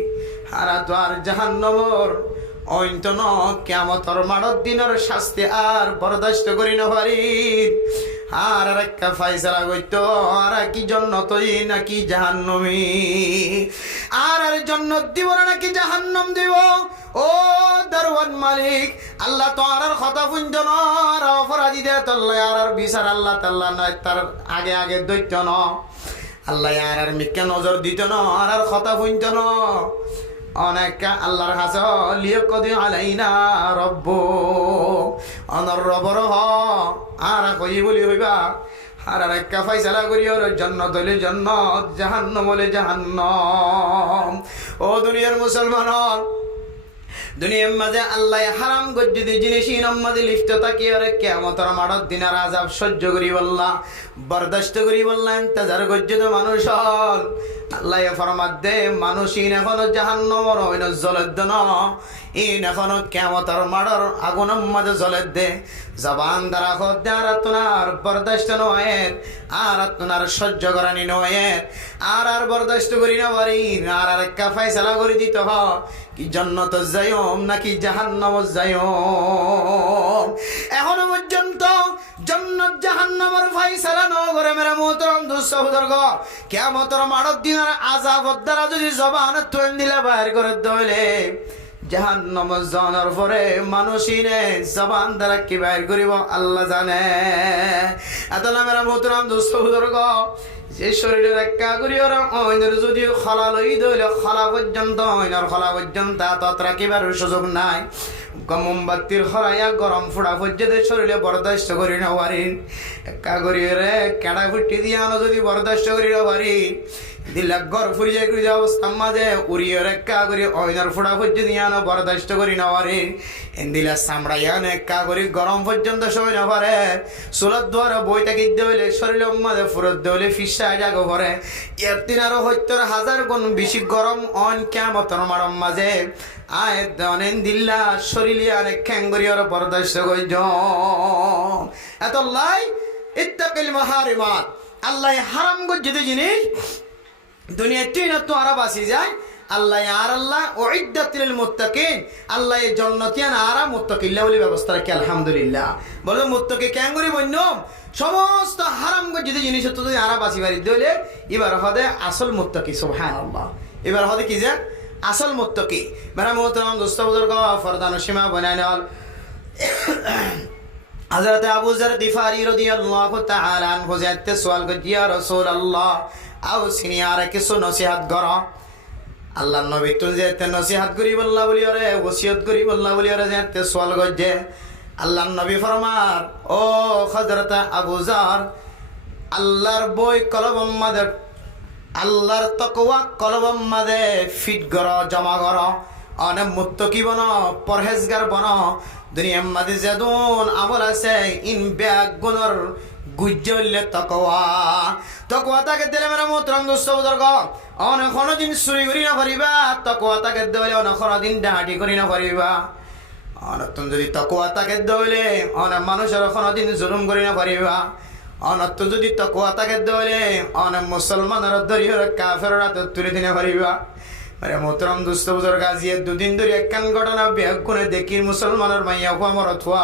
হারা দ্বার জাহান্নামের অন্তন কিয়ামতের মাঠের দিনের শাস্তি আর বরদাস্ত করি না পারি আর একটা ফাইসালা কইতো আর কি জান্নাতই নাকি জাহান্নামী আর জান্নাত দিব নাকি জাহান্নাম দিব ও দরওয়ান মালিক আল্লাহ তো আর কথা শুনতো না আর অপরাধী দে তল্লা আর বিচার আল্লাহ তাআলা নাই তার আগে আগে দৈত্য ন আল্লাহ আর মিকে নজর দিত না আর কথা শুনতো না অনেক আল্লাহর কাছে লিয়াকদি আলাইনা রব্বু অনর রবর হ আর কই বলি হইবা আর একটা ফয়সালা করি ওর জান্নাত হইলে জান্নাত জাহান্নাম হইলে জাহান্নাম ও দুনিয়ার মুসলমান দুনিয়ার মাঝে আল্লাহ হারাম গজ্জিদি জিনিস ইনাম মাঝে লিপ্ত থাকি আর কিয়ামতের মাঠের দিনের আযাব সহ্য করি বললা বরদাস্ত করি বললা ইন্তজার গজ্জিদ মানুষ আল্লাহ ফরমাত দে মানুষ ইন এখনো জাহান্নামের অইন জ্বলত দে না ইন এখনো কিয়ামতের মাঠের আগুনের মাঝে জ্বলত দে জবান দ্বারা হদ্দে আর আপনার বরদাস্ত নয় আর আপনার সহ্য করানি নয় আর বরদাস্ত করি না পারি আর একটা ফয়সালা করে দিত হ কি জান্নাত যাইম নাকি জাহান্নাম যাইম এখনো পর্যন্ত জান্নাত জাহান্নামের ফয়সালা ন করে মেরা মোহতরম দোস্ত বুজুর্গ কিয়ামতের মাঠের দিনের আযাবের দ্বারা যদি জবান তুই দিলে বাইর করে দইলে জাহান্নাম জানার পরে মানুষিনে জবান দ্বারা কি বাইর করিব আল্লাহ জানে আদালা মেরা মোহতরম দোস্ত বুজুর্গ যে শরীরের একটা করি ওরা অইনের যদি খলা লই দইলে খলা পর্যন্ত অইনের খলা পর্যন্ত তত রাখিবার সুযোগ নাই মোমবাতির খরাইয়া গরম ফুড়া পর্যন্ত শরীরে বরদাস্ত করি না পারি একা করি রে কেডা ফুটি দিয়া যদি বরদাস্ত করি না পারি দিলা ঘর ফুরি যাই করি অবস্থার মাঝে উড়িয়ে একা করি অইনের ফুড়া পর্যন্ত ইয়ানো বরদাস্ত করি না পারি দিলা চামড়াইয়ান একা করি গরম পর্যন্ত সই না পারে চুলার দ্বারা বইটা কিনতে হইলে শরীরের মাঝে ফুরত দেওয়ালে ফিসা জাগো পরে এর দিন আরো ৭০,০০০ গুণ বেশি গরম অন কিয়ামতের মাঠের মাঝে আয় দনেন দিল্লা শরীরে অনেক খ্যাঙ্গরি আর বরদাস্ত করি এত লাই ইত্তাকিল মাহারিমাত আল্লাহ হারাম গজ্জিত জিনিস দুনিয়া তুই না তো আরা বাসি যায় আল্লাহ আর আল্লাহ উইদ্দাত লিল মুত্তাকিন আল্লাহ জান্নাতিয়ান আরা মুত্তাকিল্লা বলি ব্যবস্থা রাখি আলহামদুলিল্লাহ বলো মুত্তাকি ক্যাঙ্গরি বন্য সমস্ত হারাম গজ্জিত জিনিস তো যদি আরা বাসি বাড়ি দইলে এবার হবে আসল মুত্তাকি সুবহানাল্লাহ এবার হবে কি যে আসল মুত্তাকি মেরা মোহতরম দোস্ত বুজুর্গ ফরদান সীমা বনাইনাল হযরত আবু যর গিফারি রাদিয়াল্লাহু তাআলা আনহু যাতে সওয়াল করে ইয়া রাসূলুল্লাহ আও সিনিয়ারে কিছু নসিহত করো আল্লাহর নবী তুই যাতে নসিহত করি বললা বলি আরে ওসিয়ত করি বললা বলি আরে যাতে সওয়াল করে আল্লাহর নবী ফরমার ও হযরত আবু যর আল্লাহর বই কলম মাদের আল্লাহর তাকওয়া কলবম মাদে ফিট গর জমা গর অনে মুত্তকি বন পরহেজগার বন দুনিয়ার মাদে যেদুন আমল আছে ইন ব্যাগ গুণর গুজ্জল্লে তাকওয়া তাকে দিলে মেরা মোহতরম দোস্ত বুজুর্গ অনেক দিন চুরি করি না পারিবা তাকওয়া তাকে দিলে অনেক দিন ডাহাটি করি না পারিবা অনতুন যদি তাকওয়া তাকে দিলে অনেক মানুষের দিন জুলুম করি না পারিবা অনতুন যদি তাকওয়া তাকে দিলে অনেক মুসলমানের দরিয়র কাফের রাতে তুলে দিনে পারিবা আরে মোহতরম দোস্ত বুজুর্গ আজিয়ে দুদিন ধরে একখান ঘটনা ব্যাগ গুণে দেখি মুসলমানের মাইয়া হুয়া মরথুয়া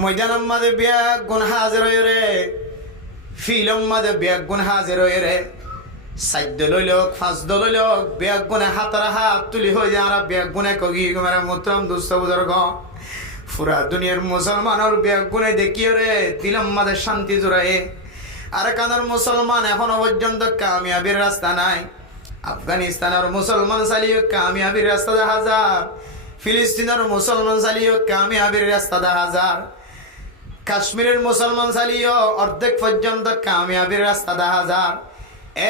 ময়দানের মাঝে ব্যাগ গুণ হাজির হয়ে রে ফিলম মাঝে ব্যাগ গুণ হাজির হয়ে রে সাইড লইলক ফাঁস লইলক ব্যাগ গুণে হাতের হাত তুলি হয়ে যায় আর ব্যাগ গুণে কগি মেরা মোহতরম দোস্ত বুজুর্গ পুরা দুনিয়ার মুসলমানের ব্যাগ গুণে দেখিয়ে রে দিলম মাঝে শান্তি জোড়ায় আর কানার মুসলমান এখনো পর্যন্ত কামিয়াবির রাস্তা নাই আফগানিস্তানের মুসলমান চালিয়ে কামিয়াবির রাস্তা দেখা যায় ফিলিস্তিনের মুসলমান চালিয়ে কামিয়াবির রাস্তা দেখা যায় কাশ্মীরের মুসলমান চালিয়ে অর্ধেক পর্যন্ত কামিয়াবির রাস্তা দেখা যায়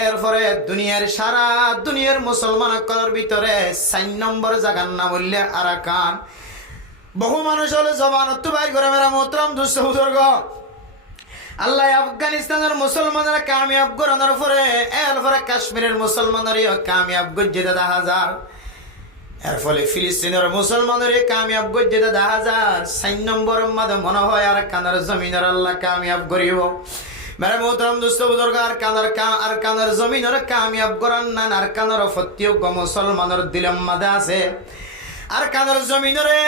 এরপরে দুনিয়ার সারা দুনিয়ার মুসলমান কলার ভিতরে 4 নম্বর জায়গার নাম উল্লে আরাকান বহু মানুষ হলে জবানত বাইর করে মেরা মোহতরম দুস্থ বুজুর্গ আল্লাহ আফগানিস্তানের মুসলমানরা কামিয়াব করানোর পরে এরপরে কাশ্মীরের মুসলমানেরও কামিয়াব গজ্জিতে দেখা যায় এর ফলে ফিলিস্তিনের মুসলমানের কামিয়াব গজ্জিতে দেখা যায় 4 নম্বরের মাঝে মনে হয় আর কানার জমিনের আল্লাহ কামিয়াব করিব মেরা মোহতরম দোস্ত বুজুর্গ আর কানার জমিনের কামিয়াব করান না আর কানার প্রত্যেক মুসলমানের দিলম মাঝে আছে আর কানার জমিনরে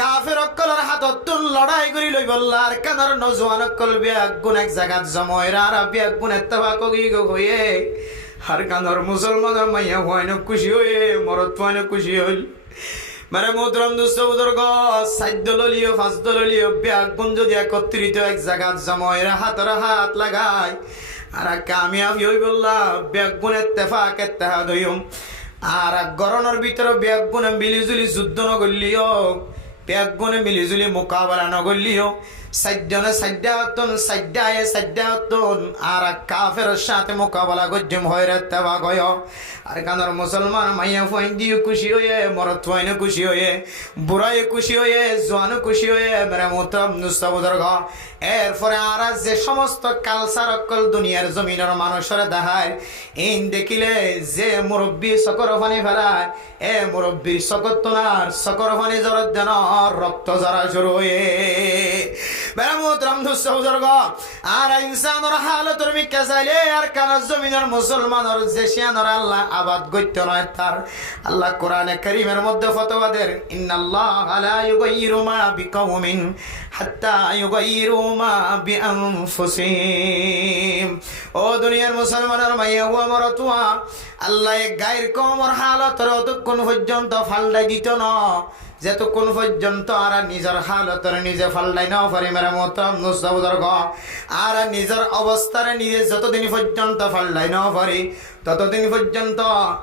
কাফের অকলের হাতত লড়াই করি লই বললা আর কানার নজওয়ান অকল ব্যাগ গুণ এক জায়গাত জময়রা আর ব্যাগ গুণ এত্তবা কগি হয়ে আর কানার মুসলমানের মাইয়া হয় না খুশি হয়ে মরত হয় না খুশি হইল মানে মোহতরম দোস্ত বুজুর্গ 4 দলীয় 5 দলীয় ব্যাগ গুণ যদি একত্রিত এক জায়গাত জময়রা হাতের হাত লাগায় আর কামিয়াব হই বললা ব্যাগ গুণ এত্তেফাক এত্তেহাদ হইম আর গরনের ভিতরে ব্যাগ গুণ মিলিজুলি যুদ্ধ নগরলিও ব্যাগ গুণে মিলিজুলি মোকাবেলা নগরলিও সাজ্জনে সাজ্জায়তন আর কাফের সাথে মোকাবেলা গজ্জম হয় তেবা গয় আর কানার মুসলমান মাইয়া ফাইন দিয়ে খুশি হয়ে মরত ফাইনে খুশি হয়ে বুড়াই খুশি হয়ে জোয়ান খুশি হয়ে মেরে মোহতরম দোস্ত বুজুর্গ এরপরে আর যে সমস্ত কালচার অকল দুনিয়ার জমিনের মানুষের দেখায় ইন দেখিলে যে মুরব্বী সকর ফানি ফেলায় এ মুরব্বীর সকর তোনার সকর ফানি জরত দেন রক্ত জরা শুরু হয়ে মেরা মোহতরম দোস্ত বুজুর্গ আর ইনসানের হালতর মিক্কা চাইলে আর কানার জমিনের মুসলমানের যে শিয়ানর আল্লাহ আবাদ গত্য নয় তার আল্লাহ কোরআনে কারীমের মধ্যে ফতোয়া দেন ইন্নাল্লাহা লা ইউগাইয়িরু মা বিকাউমিন হাত্তা ইউগাইয়িরু মা বিআনফুসিহিম ও দুনিয়ার মুসলমানের মাইয়া হুয়া মরতুয়া আল্লাহ গায়ের কমর হালতর অতক্ষণ পর্যন্ত ফালদাই দিত না যতক্ষণ পর্যন্ত আর নিজের হালতর নিজে ফালদাই না পারি মেরা মোহতরম দোস্ত বুজুর্গ আর নিজের অবস্থারে নিজে যতদিন পর্যন্ত ফালদাই না পারি ততদিন পর্যন্ত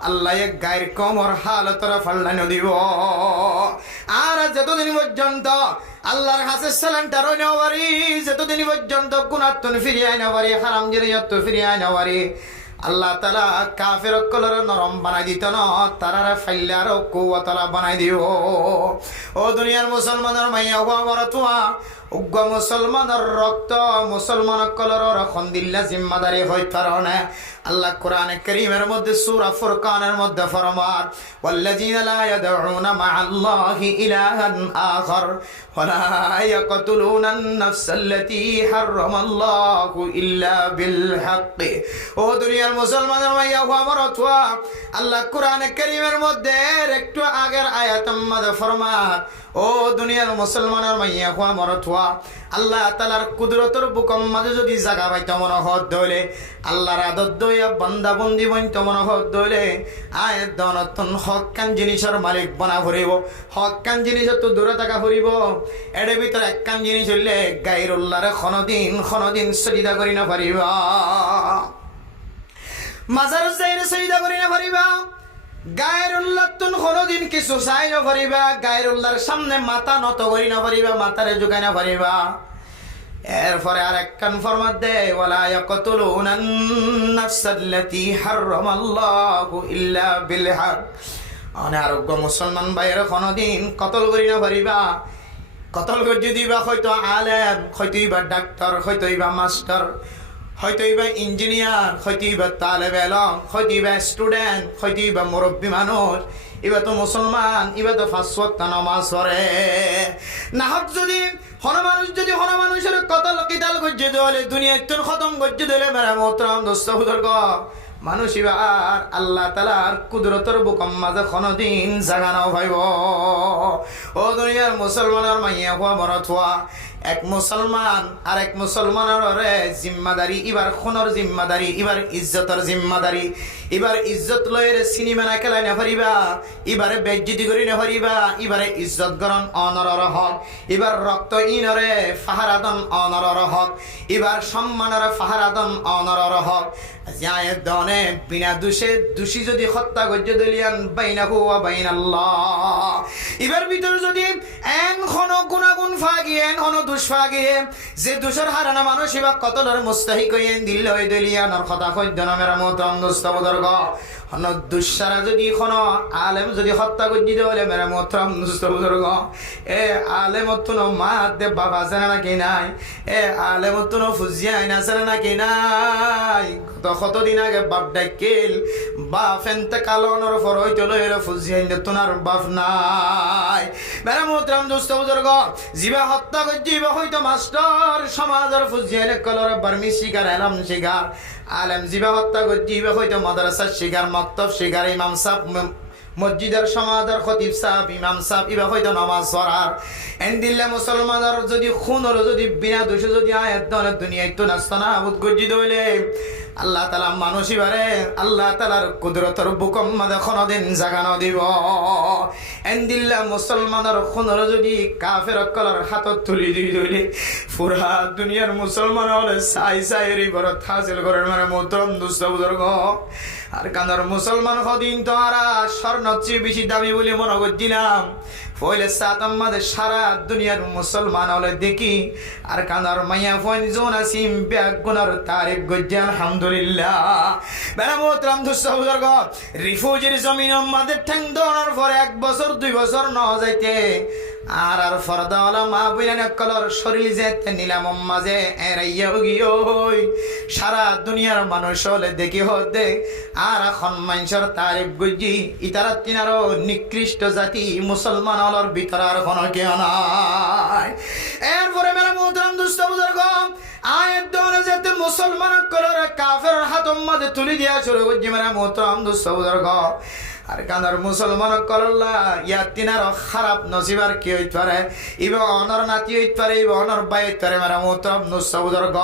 আল্লাহ গায়ের কমর হালতর ফালদাই না দিব আর যতদিন পর্যন্ত আল্লাহর কাছে সালান্টার হই না পারি যতদিন পর্যন্ত গুনাহতন ফিরিয়ে না পারি হারাম জিনিয়ত ফিরিয়ে না পারি আল্লাহ তাআলা কাফের কলর নরম বানাই দিত না তারারে ফাইলার কুওয়াতলা বানাই দিও ও দুনিয়ার মুসলমানের মাইয়া হুয়া মরতুয়া উগ্র মুসলমানের রক্ত মুসলমান কলর খন্দিল্লা জিম্মাদারি হই পারনে আল্লাহ কোরআনে কারীমের মধ্যে সূরা ফুরকানের মধ্যে ফরমান ওয়াল্লাযীনা লা ইয়াদউনা মা'আল্লাহি ইলাহান আখার ওয়ালা ইয়াকতুলুনান নাফসাল্লাতী হারামাল্লাহু ইল্লা বিল হক ও দুনিয়ার মুসলমানের মাইয়া হুয়া মরতুয়া আল্লাহ কোরআনে কারীমের মধ্যে একটু আগের আয়াতের মধ্যে ফরমান ও দুনিয়ার মুসলমানের মাইয়া হুয়া মরতুয়া আল্লাহ তাআলার কুদরতের বুকম মাঝে যদি জায়গা পাইতো মনে হত দইলে আল্লাহর আদত দইয়া বান্দা বন্দি বইতো মনে হত দইলে আয়াত দনতন হক্কান জিনিসের মালিক বনা ভরিব হক্কান জিনিস তো দূরে থাকা ভরিব এর ভিতর একখান জিনিস হইলে গায়রুল্লাহরে খনদিন সজিদা করি না পারিবা মাজার যাইরে সজিদা করি না পারিবা গায়রুল্লাহ তুন কোনদিন কিছু চাই না পারিবা গায়রুল্লাহর সামনে মাথা নত করি না পারিবা মাথারে ঝুঁকাই না পারিবা এরপরে আর এক কান ফরমাত দে ওয়ালা ইয়াকতুলুনান নাফসাল্লাতী হারামাল্লাহু ইল্লা বিল হক। অনারোগ্য মুসলমান ভাইয়ের কোনোদিন কতল করি না পারিবা। কতল করে দিবা হয়তো আলেম, হয়তো ইবা ডাক্তার, হয়তো ইবা মাস্টার, হয়তো ইবা ইঞ্জিনিয়ার, হয়তো ইবা তালেব ইলম, হয়তো ইবা স্টুডেন্ট, হয়তো ইবা মুরব্বী মানুষ, ইবা তো মুসলমান, ইবা তো 5 ওয়াক্ত নামাজ পড়ে। না হোক যদি হন মানুষের কতল কিতাল গজ্জে দলে দুনিয়া তোর খতম গজ্জে দলে মেরা মোহতরম দোস্ত বুজুর্গ, মানুষ ইবা আর আল্লাহ তাআলার কুদরতের বুকম মাঝে কোনদিন জাগানো ভাইব। ও দুনিয়ার মুসলমানের মাইয়া হওয়া মরত হওয়া, এক মুসলমান আর এক মুসলমানের জিম্মাদারি, এবার খুনের জিম্মাদারি, এবার ইজ্জতের জিম্মাদারি। এবার ইজ্জত লয়ের সিনেমা না খেলাই না পারিবা, এবারে বেজ্জিতি করি না পারিবা, এবারে ইজ্জত গরণ অনরর হক, এবার রক্ত ইনরে ফাহারাদন অনরর হক, এবার সম্মানের ফাহারাদন অনরর হক। জায়েদ দনে বিনা দোষে দোষী যদি হত্যা গজ্জ দলিয়ান বাইনাহু ওয়া বাইনাল্লাহ, এবার ভিতরে যদি এন খন গুণাগুণ ফাগিয়ে এন খন দোষ ফাগিয়ে যে দোষের হারানা মানুষ এবার কতলের মুস্তাহিক হইয়েন দিল হয়ে দলিয়ানোর কথা কইদ না মেরা মোহতরম দোস্ত বুজুর্গ। হন দুঃসারা যদি কোন আলেম যদি হত্যা গজ্জি দেওয়ালে মেরা মোহতরম দোস্ত বুজুর্গ, এ আলেম তুন মা দে বাবা জানে নাকি নাই, এ আলেম তুন ফুজিয়া আইনা জানে নাকি নাই। কতদিন আগে বাপ ডাইকেল বাপ এনতে কালনের পর হইতে লইর ফুজিয়াইন তোনার বাপ নাই। মেরা মোহতরম দোস্ত বুজুর্গ, জিবা হত্যা গজ্জি বা হয়তো মাস্টার সমাজের ফুজিয়াইন কলর বার্মি শিকার এলাম শিকার, আলেম জিবা হত্যা গজ্জি বা হয়তো মাদ্রাসার শিকার, মক্তব শিকার, ইমাম সাহেব মসজিদের সমাজের খতিব সাহেব, ইমাম সাহেব ইবা হয়তো নামাজ পড়ার। এন্দিল্লা মুসলমানের যদি খুনের যদি বিনা দোষে যদি আয়াত দনে দুনিয়ায় তো নাস্তানা আবুদ গজ্জি দইলে আল্লাহ তাআলা মানুষ ইবারে আল্লাহ তাআলার কুদরতের বুকম মাঝে কোনদিন জাগানো দিব। এন্দিল্লা মুসলমানের খুনের যদি কাফের কলর হাতত তুলি দিলে পুরা দুনিয়ার মুসলমান হলে সাই সাইয়ের বরত হাসিল করার মানে মোহতরম দোস্ত বুজুর্গ। আর কান্দার মুসলমান কদিন তো আর স্বর্ণের চেয়ে বেশি দামি বলে মনে করছিলাম, ফলে সাতাম মাঝে সারা দুনিয়ার মুসলমান হলে দেখি আর কান্দার মাইয়া ফোন জোন আসিম ব্যাগ গুনার তারিফ গজ্জে আলহামদুলিল্লাহ। বেলা মোহতরম দোস্ত বুজুর্গ, রিফিউজির জমিন আমাদের ঠ্যাং দৌড়ার পরে 1 বছর 2 বছর ন যাইতে আর আর ফরদাওয়ালা মা বইলানে কলর শরীর যেতে নিলাম মাঝে এরাইয়া গিয়ে সারা দুনিয়ার মানুষ হলে দেখি হতে আর এখন মানুষের তারিফ গুজি ইতারা তিনারও নিকৃষ্ট জাতি মুসলমান হলর ভিতর আর কোনো কেউ নাই। এরপরে মেরা মোহতরম দোস্ত বুজুর্গ, আয়াত দনে যেতে মুসলমান কলর কাফের হাতম মাঝে তুলি দিয়া শুরু করছি মেরা মোহতরম দোস্ত বুজুর্গ। আর কানার মুসলমান কল্লা ইয়ার তিনার খারাপ নসিবার কি হইতে পারে, ইবা অনর নাতি হইতে পারে, ইবা অনর বাই হইতে পারে। মেরা মোহতরম দোস্ত বুজুর্গ,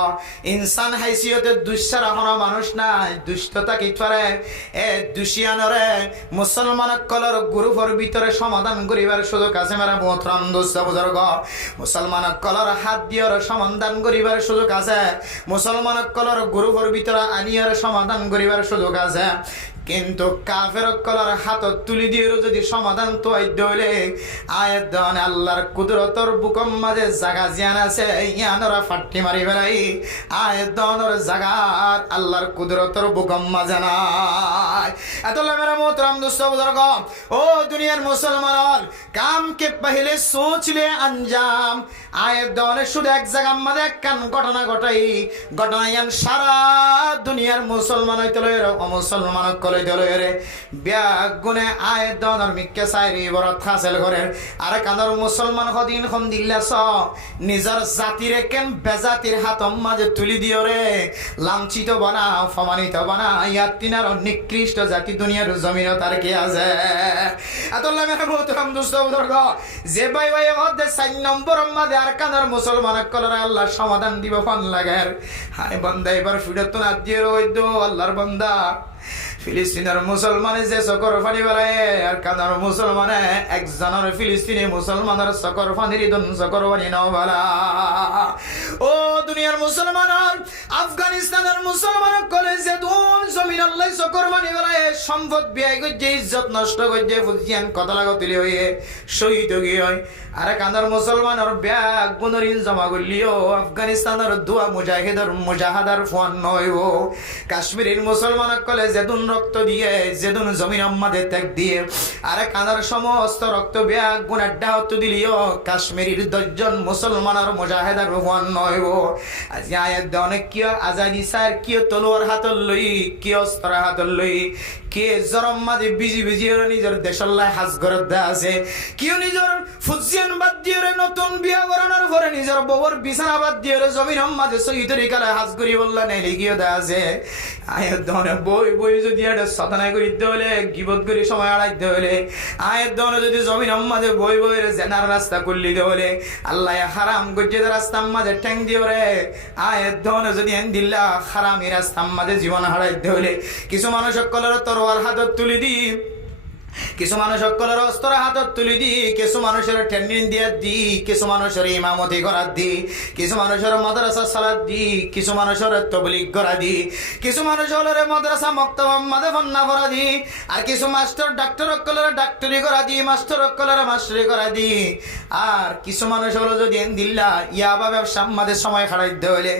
ইনসান হাইসিয়তে দুঃসারা হওয়া মানুষ নাই, দুষ্টতা কি পারে এ দুশিয়ানরে মুসলমান কলর গ্রুপের ভিতরে সমাধান করিবার সুযোগ আছে। মেরা মোহতরম দোস্ত বুজুর্গ, মুসলমান কলর হাত দিয়ার সমাধান করিবার সুযোগ আছে, মুসলমান কলর গ্রুপের ভিতরে আনিয়ার সমাধান করিবার সুযোগ আছে। কিন্তু কাফের কলার হাত তুলি দিয়ে যদি সমাধান তো হইলে আয়াত দেওয়ানে আল্লাহর কুদরতর বুকম মাঝে জাগা জিয়ান আছে ইয়ানরা ফাট্টি মারি বেড়াই আয়াত দেওয়ানোর জাগার আল্লাহর কুদরতর বুকম মাঝে নাই। এত মেরা মোহতরম দোস্ত বুজুর্গ, ও দুনিয়ার মুসলমান কাম কে পহলে সোচ লে আঞ্জাম। আয়াত দেওয়ানে শুধু এক জায়গা মাঝে একখান ঘটনা ঘটনায়ান সারা দুনিয়ার মুসলমান হইতে লয়ের অমুসলমান রে ব্যাগ গুনে আয়াত দেওয়ানোর মিক্কে সাইরি বরত হাসিল করেন। আর কানার মুসলমান কদিন খন দিল্লাস নিজের জাতিরে কেন বেজাতির হাতম মাঝে তুলি দিও রে লাঞ্ছিত বানা অপমানিত বানা ইয়াত তিনার নিকৃষ্ট জাতি দুনিয়ার জমিন তার কি আছে। এতলা মেরা মোহতরম দোস্ত বুজুর্গ, যে ভাই 4 নম্বর মাঝে আর কানার মুসলমান কলরে আল্লাহ সমাধান দিব ফোন লাগার। হায় বান্দা এবার ফিরত না দিয়ে রইদ আল্লাহর বান্দা ফিলিস্তিনের মুসলমানে যে চকর পানি বেলায় আর কানার মুসলমানে একজনের ফিলিস্তিনি মুসলমানের চকর পানির দুন চকর পানি নাও বেলা। ও দুনিয়ার মুসলমান, আফগানিস্তানের মুসলমান কলে যে দুন জমিন আল্লাহ চকর পানি বেলায় সম্পদ ব্যয় করছে, ইজ্জত নষ্ট করছে, ফুজিয়ান কথা লাগতিলি হয়ে শহীদ গিয়ে হয়। আর কানার মুসলমানের ব্যাগ গুণরিন জমা করলিও আফগানিস্তানের দুয়া মুজাহিদের মুজাহাদার ফোয়ান নইব। কাশ্মীরের মুসলমান কলে যেদুন রক্ত দিয়ে, যেদুন জমিন আম্মাদের ত্যাগ দিয়ে, আর কানার সমস্ত রক্ত ব্যাগ গুণের ডাহত দিলিও কাশ্মীরের 10 জন মুসলমানের মুজাহিদার ফোয়ান নইব। আজ আয়াত অনেক কিয় আজাদি সার, কিয় তলোয়ার হাতর লই, কিয় অস্ত্র হাতর লই, কে জরম মাঝে বিজি বিজি নিজের দেশল্লাহ হাজ ঘরত দা আছে, কিয় নিজের ফুজিয়ান বাদ দিয়ে নতুন বিয়া করানোর পরে নিজের ববর বিছানা বাদ দিয়ে জমিন মাঝে সহিতরি কালে হাজ করি বললা নেই লিখিয়ে দা আছে। আয়ের দনে বই বই যদি একটা সাধনা করিতে হলে, গিবত করি সময় আড়াইতে হলে, আয়ের দনে যদি জমিন মাঝে বই বইয়ের জেনার রাস্তা করলি হলে, আল্লাহ হারাম গজ্জেদ রাস্তার মাঝে ঠ্যাং দিয়ে রে, আয়ের দনে যদি এন দিল্লা হারামি রাস্তার মাঝে জীবন হারাইতে হলে, কিছু মানুষ সকলের তরোয়াল হাতত তুলি দি, কিছু মানুষ সকলের অস্ত্র হাতত তুলি দি, কিছু মানুষের ট্রেনিং দিয়ে দি, কিছু মানুষের ইমামতি করার দি, কিছু মানুষের মাদ্রাসা সালাদ দি, কিছু মানুষের তবলিগ করা দি, কিছু মানুষের মাদ্রাসা মক্তব মাদে ফন্না করা দি, আর কিছু মাস্টার ডাক্তার সকলের ডাক্তারি করা দি, মাস্টার সকলের মাস্টারি করা দি, আর কিছু মানুষ হলো যদি দিল্লা ইয়াবা ব্যবসা আমাদের সময় হারাইতে হলে,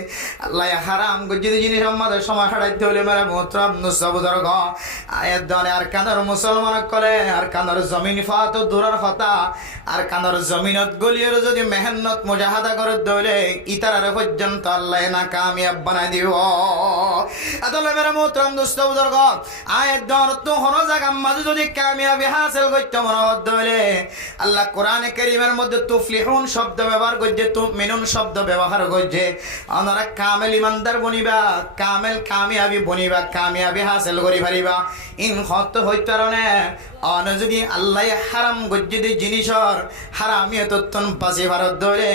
আল্লাহ হারাম গজ্জিদ জিনিস আমাদের সময় হারাইতে হলে মেরা মোহতরম নুসবুদর গ আয়াত দনে আর কানার মুসলমান আর কানার জমিন ফাত দূরের কথা, আর কানার জমিনত গলিয়ের যদি মেহনত মুজাহাদা করে দলে ইতারারে পর্যন্ত আল্লাহ না কামিয়াব বানাই দিব। আদলে মেরা মোহতরম দোস্ত বুজুর্গ, আয়াত দন তো হন জায়গা মাঝে যদি কামিয়াবি হাসিল করতে মনে হলে, আল্লাহ কোরআনে কারীমের মধ্যে তুফলিহুন শব্দ ব্যবহার করছে, তুমিনুন শব্দ ব্যবহার করছে। আমরা কামেল ইমানদার বনিবা, কামেল কামিয়াবি বনিবা, কামিয়াবি হাসিল করি পারিবা। ইন হত হইতারণে অন যদি আল্লাহ হারাম গজ্জিদ জিনিসর হারামিয়ে তত্তন বাঁচি ভারত ধরে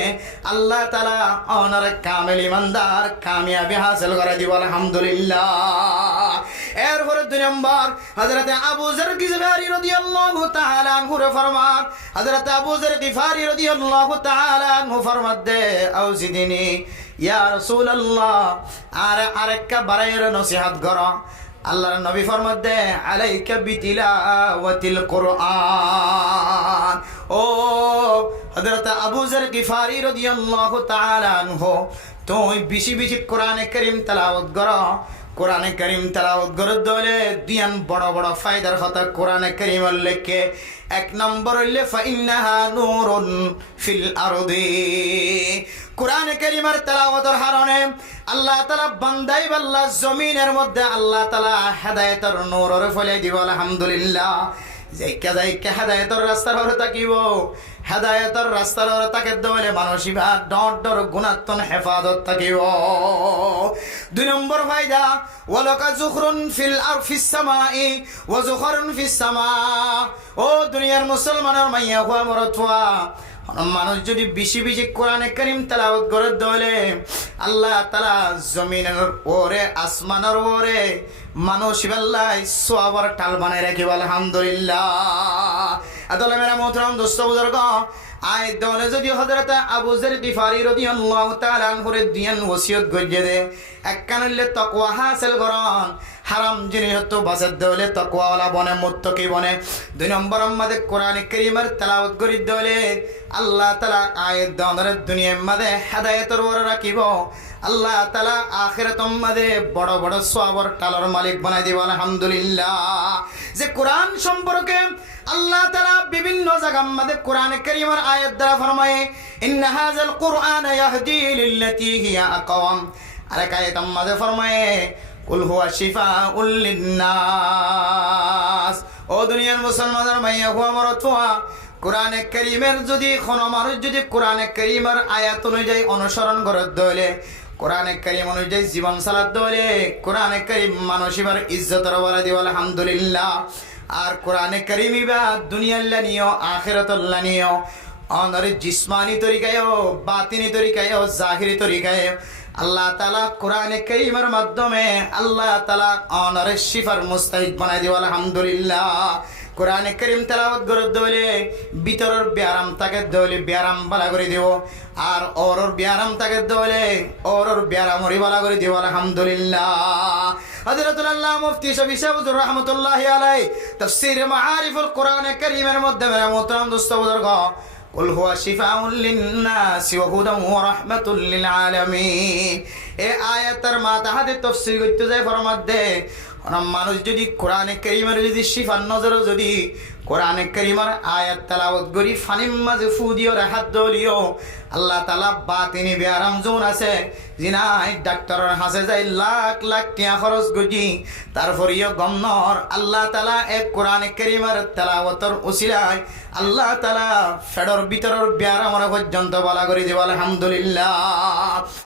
আল্লাহ তাআলা অনার কামেল ইমানদার কামিয়াবি হাসিল করে দিব আলহামদুলিল্লাহ। এরপরে 2 নম্বর হযরত আবু যর গিফারি রাদিয়াল্লাহু তাআলা আনহু ফরমান, হযরত আবু যর গিফারি রাদিয়াল্লাহু তাআলা আনহু ফরমাত দে আউজিদিনি ইয়া রাসূলুল্লাহ, আর আরেকটা বারায়ের নসিহত করো। আল্লাহর নবী ফরমাত দে আলাইকা বিতিলাওয়াতিল কুরআন। ও হযরত আবু যর গিফারি রাদিয়াল্লাহু তাআলা আনহু, তুই বেশি বেশি কোরআনে কারীম তেলাওয়াত করো। কোরআনে কারীম তেলাওয়াত করে দলে দিয়ান বড় বড় ফায়দার কথা কোরআনে কারীমের লেখে। 1 নম্বর হইলে ফাইন্নাহা নূরুন ফিল আরদি। কোরআনে কারীমের তেলাওয়াতের কারণে আল্লাহ তাআলা বান্দাই বাল্লা জমিনের মধ্যে আল্লাহ তাআলা হেদায়েতের নূর ফলাই দিব আলহামদুলিল্লাহ। যাইকা যাইকা হেদায়েতের রাস্তার ওরে তাকিব, হেদায়েতের রাস্তার ওরে তাকে দলে মানসিবা ডর ডর গুণাত্মন হেফাজত থাকিব। 2 নম্বর ফায়দা ওয়ালাকা যুখরুন ফিল আরফিস সামাই ওয়া যুখরুন ফিস সামা। ও দুনিয়ার মুসলমানের মাইয়া হওয়া মরতওয়া মানুষ যদি বেশি বেশি কোরআনে কারীম তেলাওয়াত করে দলে আল্লাহ তাআলা জমিনের ওরে আসমানের ওরে মানুষ বেল্লাই সওয়াবের টাল বানায় রাখিব আলহামদুলিল্লাহ। আদলে মেরা মোহতরম দোস্ত বুজুর্গ, আয় দলে যদি হযরত আবু যর গিফারি রাদিয়াল্লাহু তাআলা আনহু দিয়ান ওসিয়ত গজ্জে দে, এক কানলে তাকওয়া হাসিল করন, হারাম জিনিস তো বাজার দলে তাকওয়াওয়ালা বনে মুত্তাকি বনে। 2 নম্বর আমাদের কোরআনে কারীমের তেলাওয়াত করি দলে আল্লাহ তাআলা আয়াত দনের দুনিয়ার মধ্যে হেদায়েতের ওরে রাখিব। আল্লাহ তাআলা আখিরাতের মধ্যে বড় বড় সওয়াবের টালার মালিক বানাই দিব আলহামদুলিল্লাহ। যে কোরআন সম্পর্কে আল্লাহ তাআলা বিভিন্ন জায়গার মধ্যে কোরআনে কারীমের আয়াত দ্বারা ফরমায় ইন্না হাযাল কুরআন ইয়াহদি লিল্লাতী হিয়া আকওয়াম। আরেক আয়াতের মধ্যে ফরমায় কুল হুয়া শিফাউল লিন্নাস। ও দুনিয়ার মুসলমানের মাইয়া হুয়া মরতওয়া, কোরআনে কারীমের যদি কোনো মানুষ যদি কোরআনে কারীমের আয়াত অনুযায়ী অনুসরণ করে দলে, কোরআনে কারীম অনুযায়ী জীবন চালাত দলে, কোরআনে কারীম মানুষের ইজ্জতের বলা দিব আলহামদুলিল্লাহ। আর কোরআনে কারীম ইবা দুনিয়ার লানিও আখিরাতুল লানিও অনর জিসমানি তরিকায়ও বাতিনি তরিকায়ও জাহিরি তরিকায় আল্লাহ তাআলা কোরআনে কারীমের মাধ্যমে আল্লাহ তাআলা অনারের শিফার মুস্তাহিক বানাই দিও আলহামদুলিল্লাহ। কোরআনে কারীম তেলাওয়াত করে দলে ভিতরের ব্যারাম তাকে দলে ব্যারাম বালা করে দিও, আর ওরর ব্যারাম তাকে দলে ওরর ব্যারাম হরি বালা করে দিও আলহামদুলিল্লাহ। হযরতুল আল্লাহ মুফতি শফি সাহেব রাহমাতুল্লাহি আলাইহি তাফসীর মাআরিফুল কোরআনে কারীমের মধ্যে মেরা মোহতারাম দোস্ত বুজুর্গ কুল হুয়া শিফাউল লিন্নাসি ওয়া হুদান ওয়া রাহমাতুল লিল আলামিন, এই আয়াতের মাথাতে তাফসীর করতে যায় ফরমাতে মানুষ যদি কোরআনে কারীমের যদি শিফার নজরে যদি কোরআনে কারীমের আয়াত তেলাওয়াত করি ফানিম মাঝে ফু দিও হাত দলিও আল্লাহ তাআলা বাতিনি ব্যারাম জোন আছে জিনাই ডাক্তারের হাসে যাই লাখ লাখ টাকা খরচ করি তারপরেও গমনর আল্লাহ তাআলা এক কোরআনে কারীমের তেলাওয়াতের উসিলায় আল্লাহ তাআলা ফেডর ভিতরের ব্যারাম পর্যন্ত বলা করে দেব আলহামদুলিল্লাহ।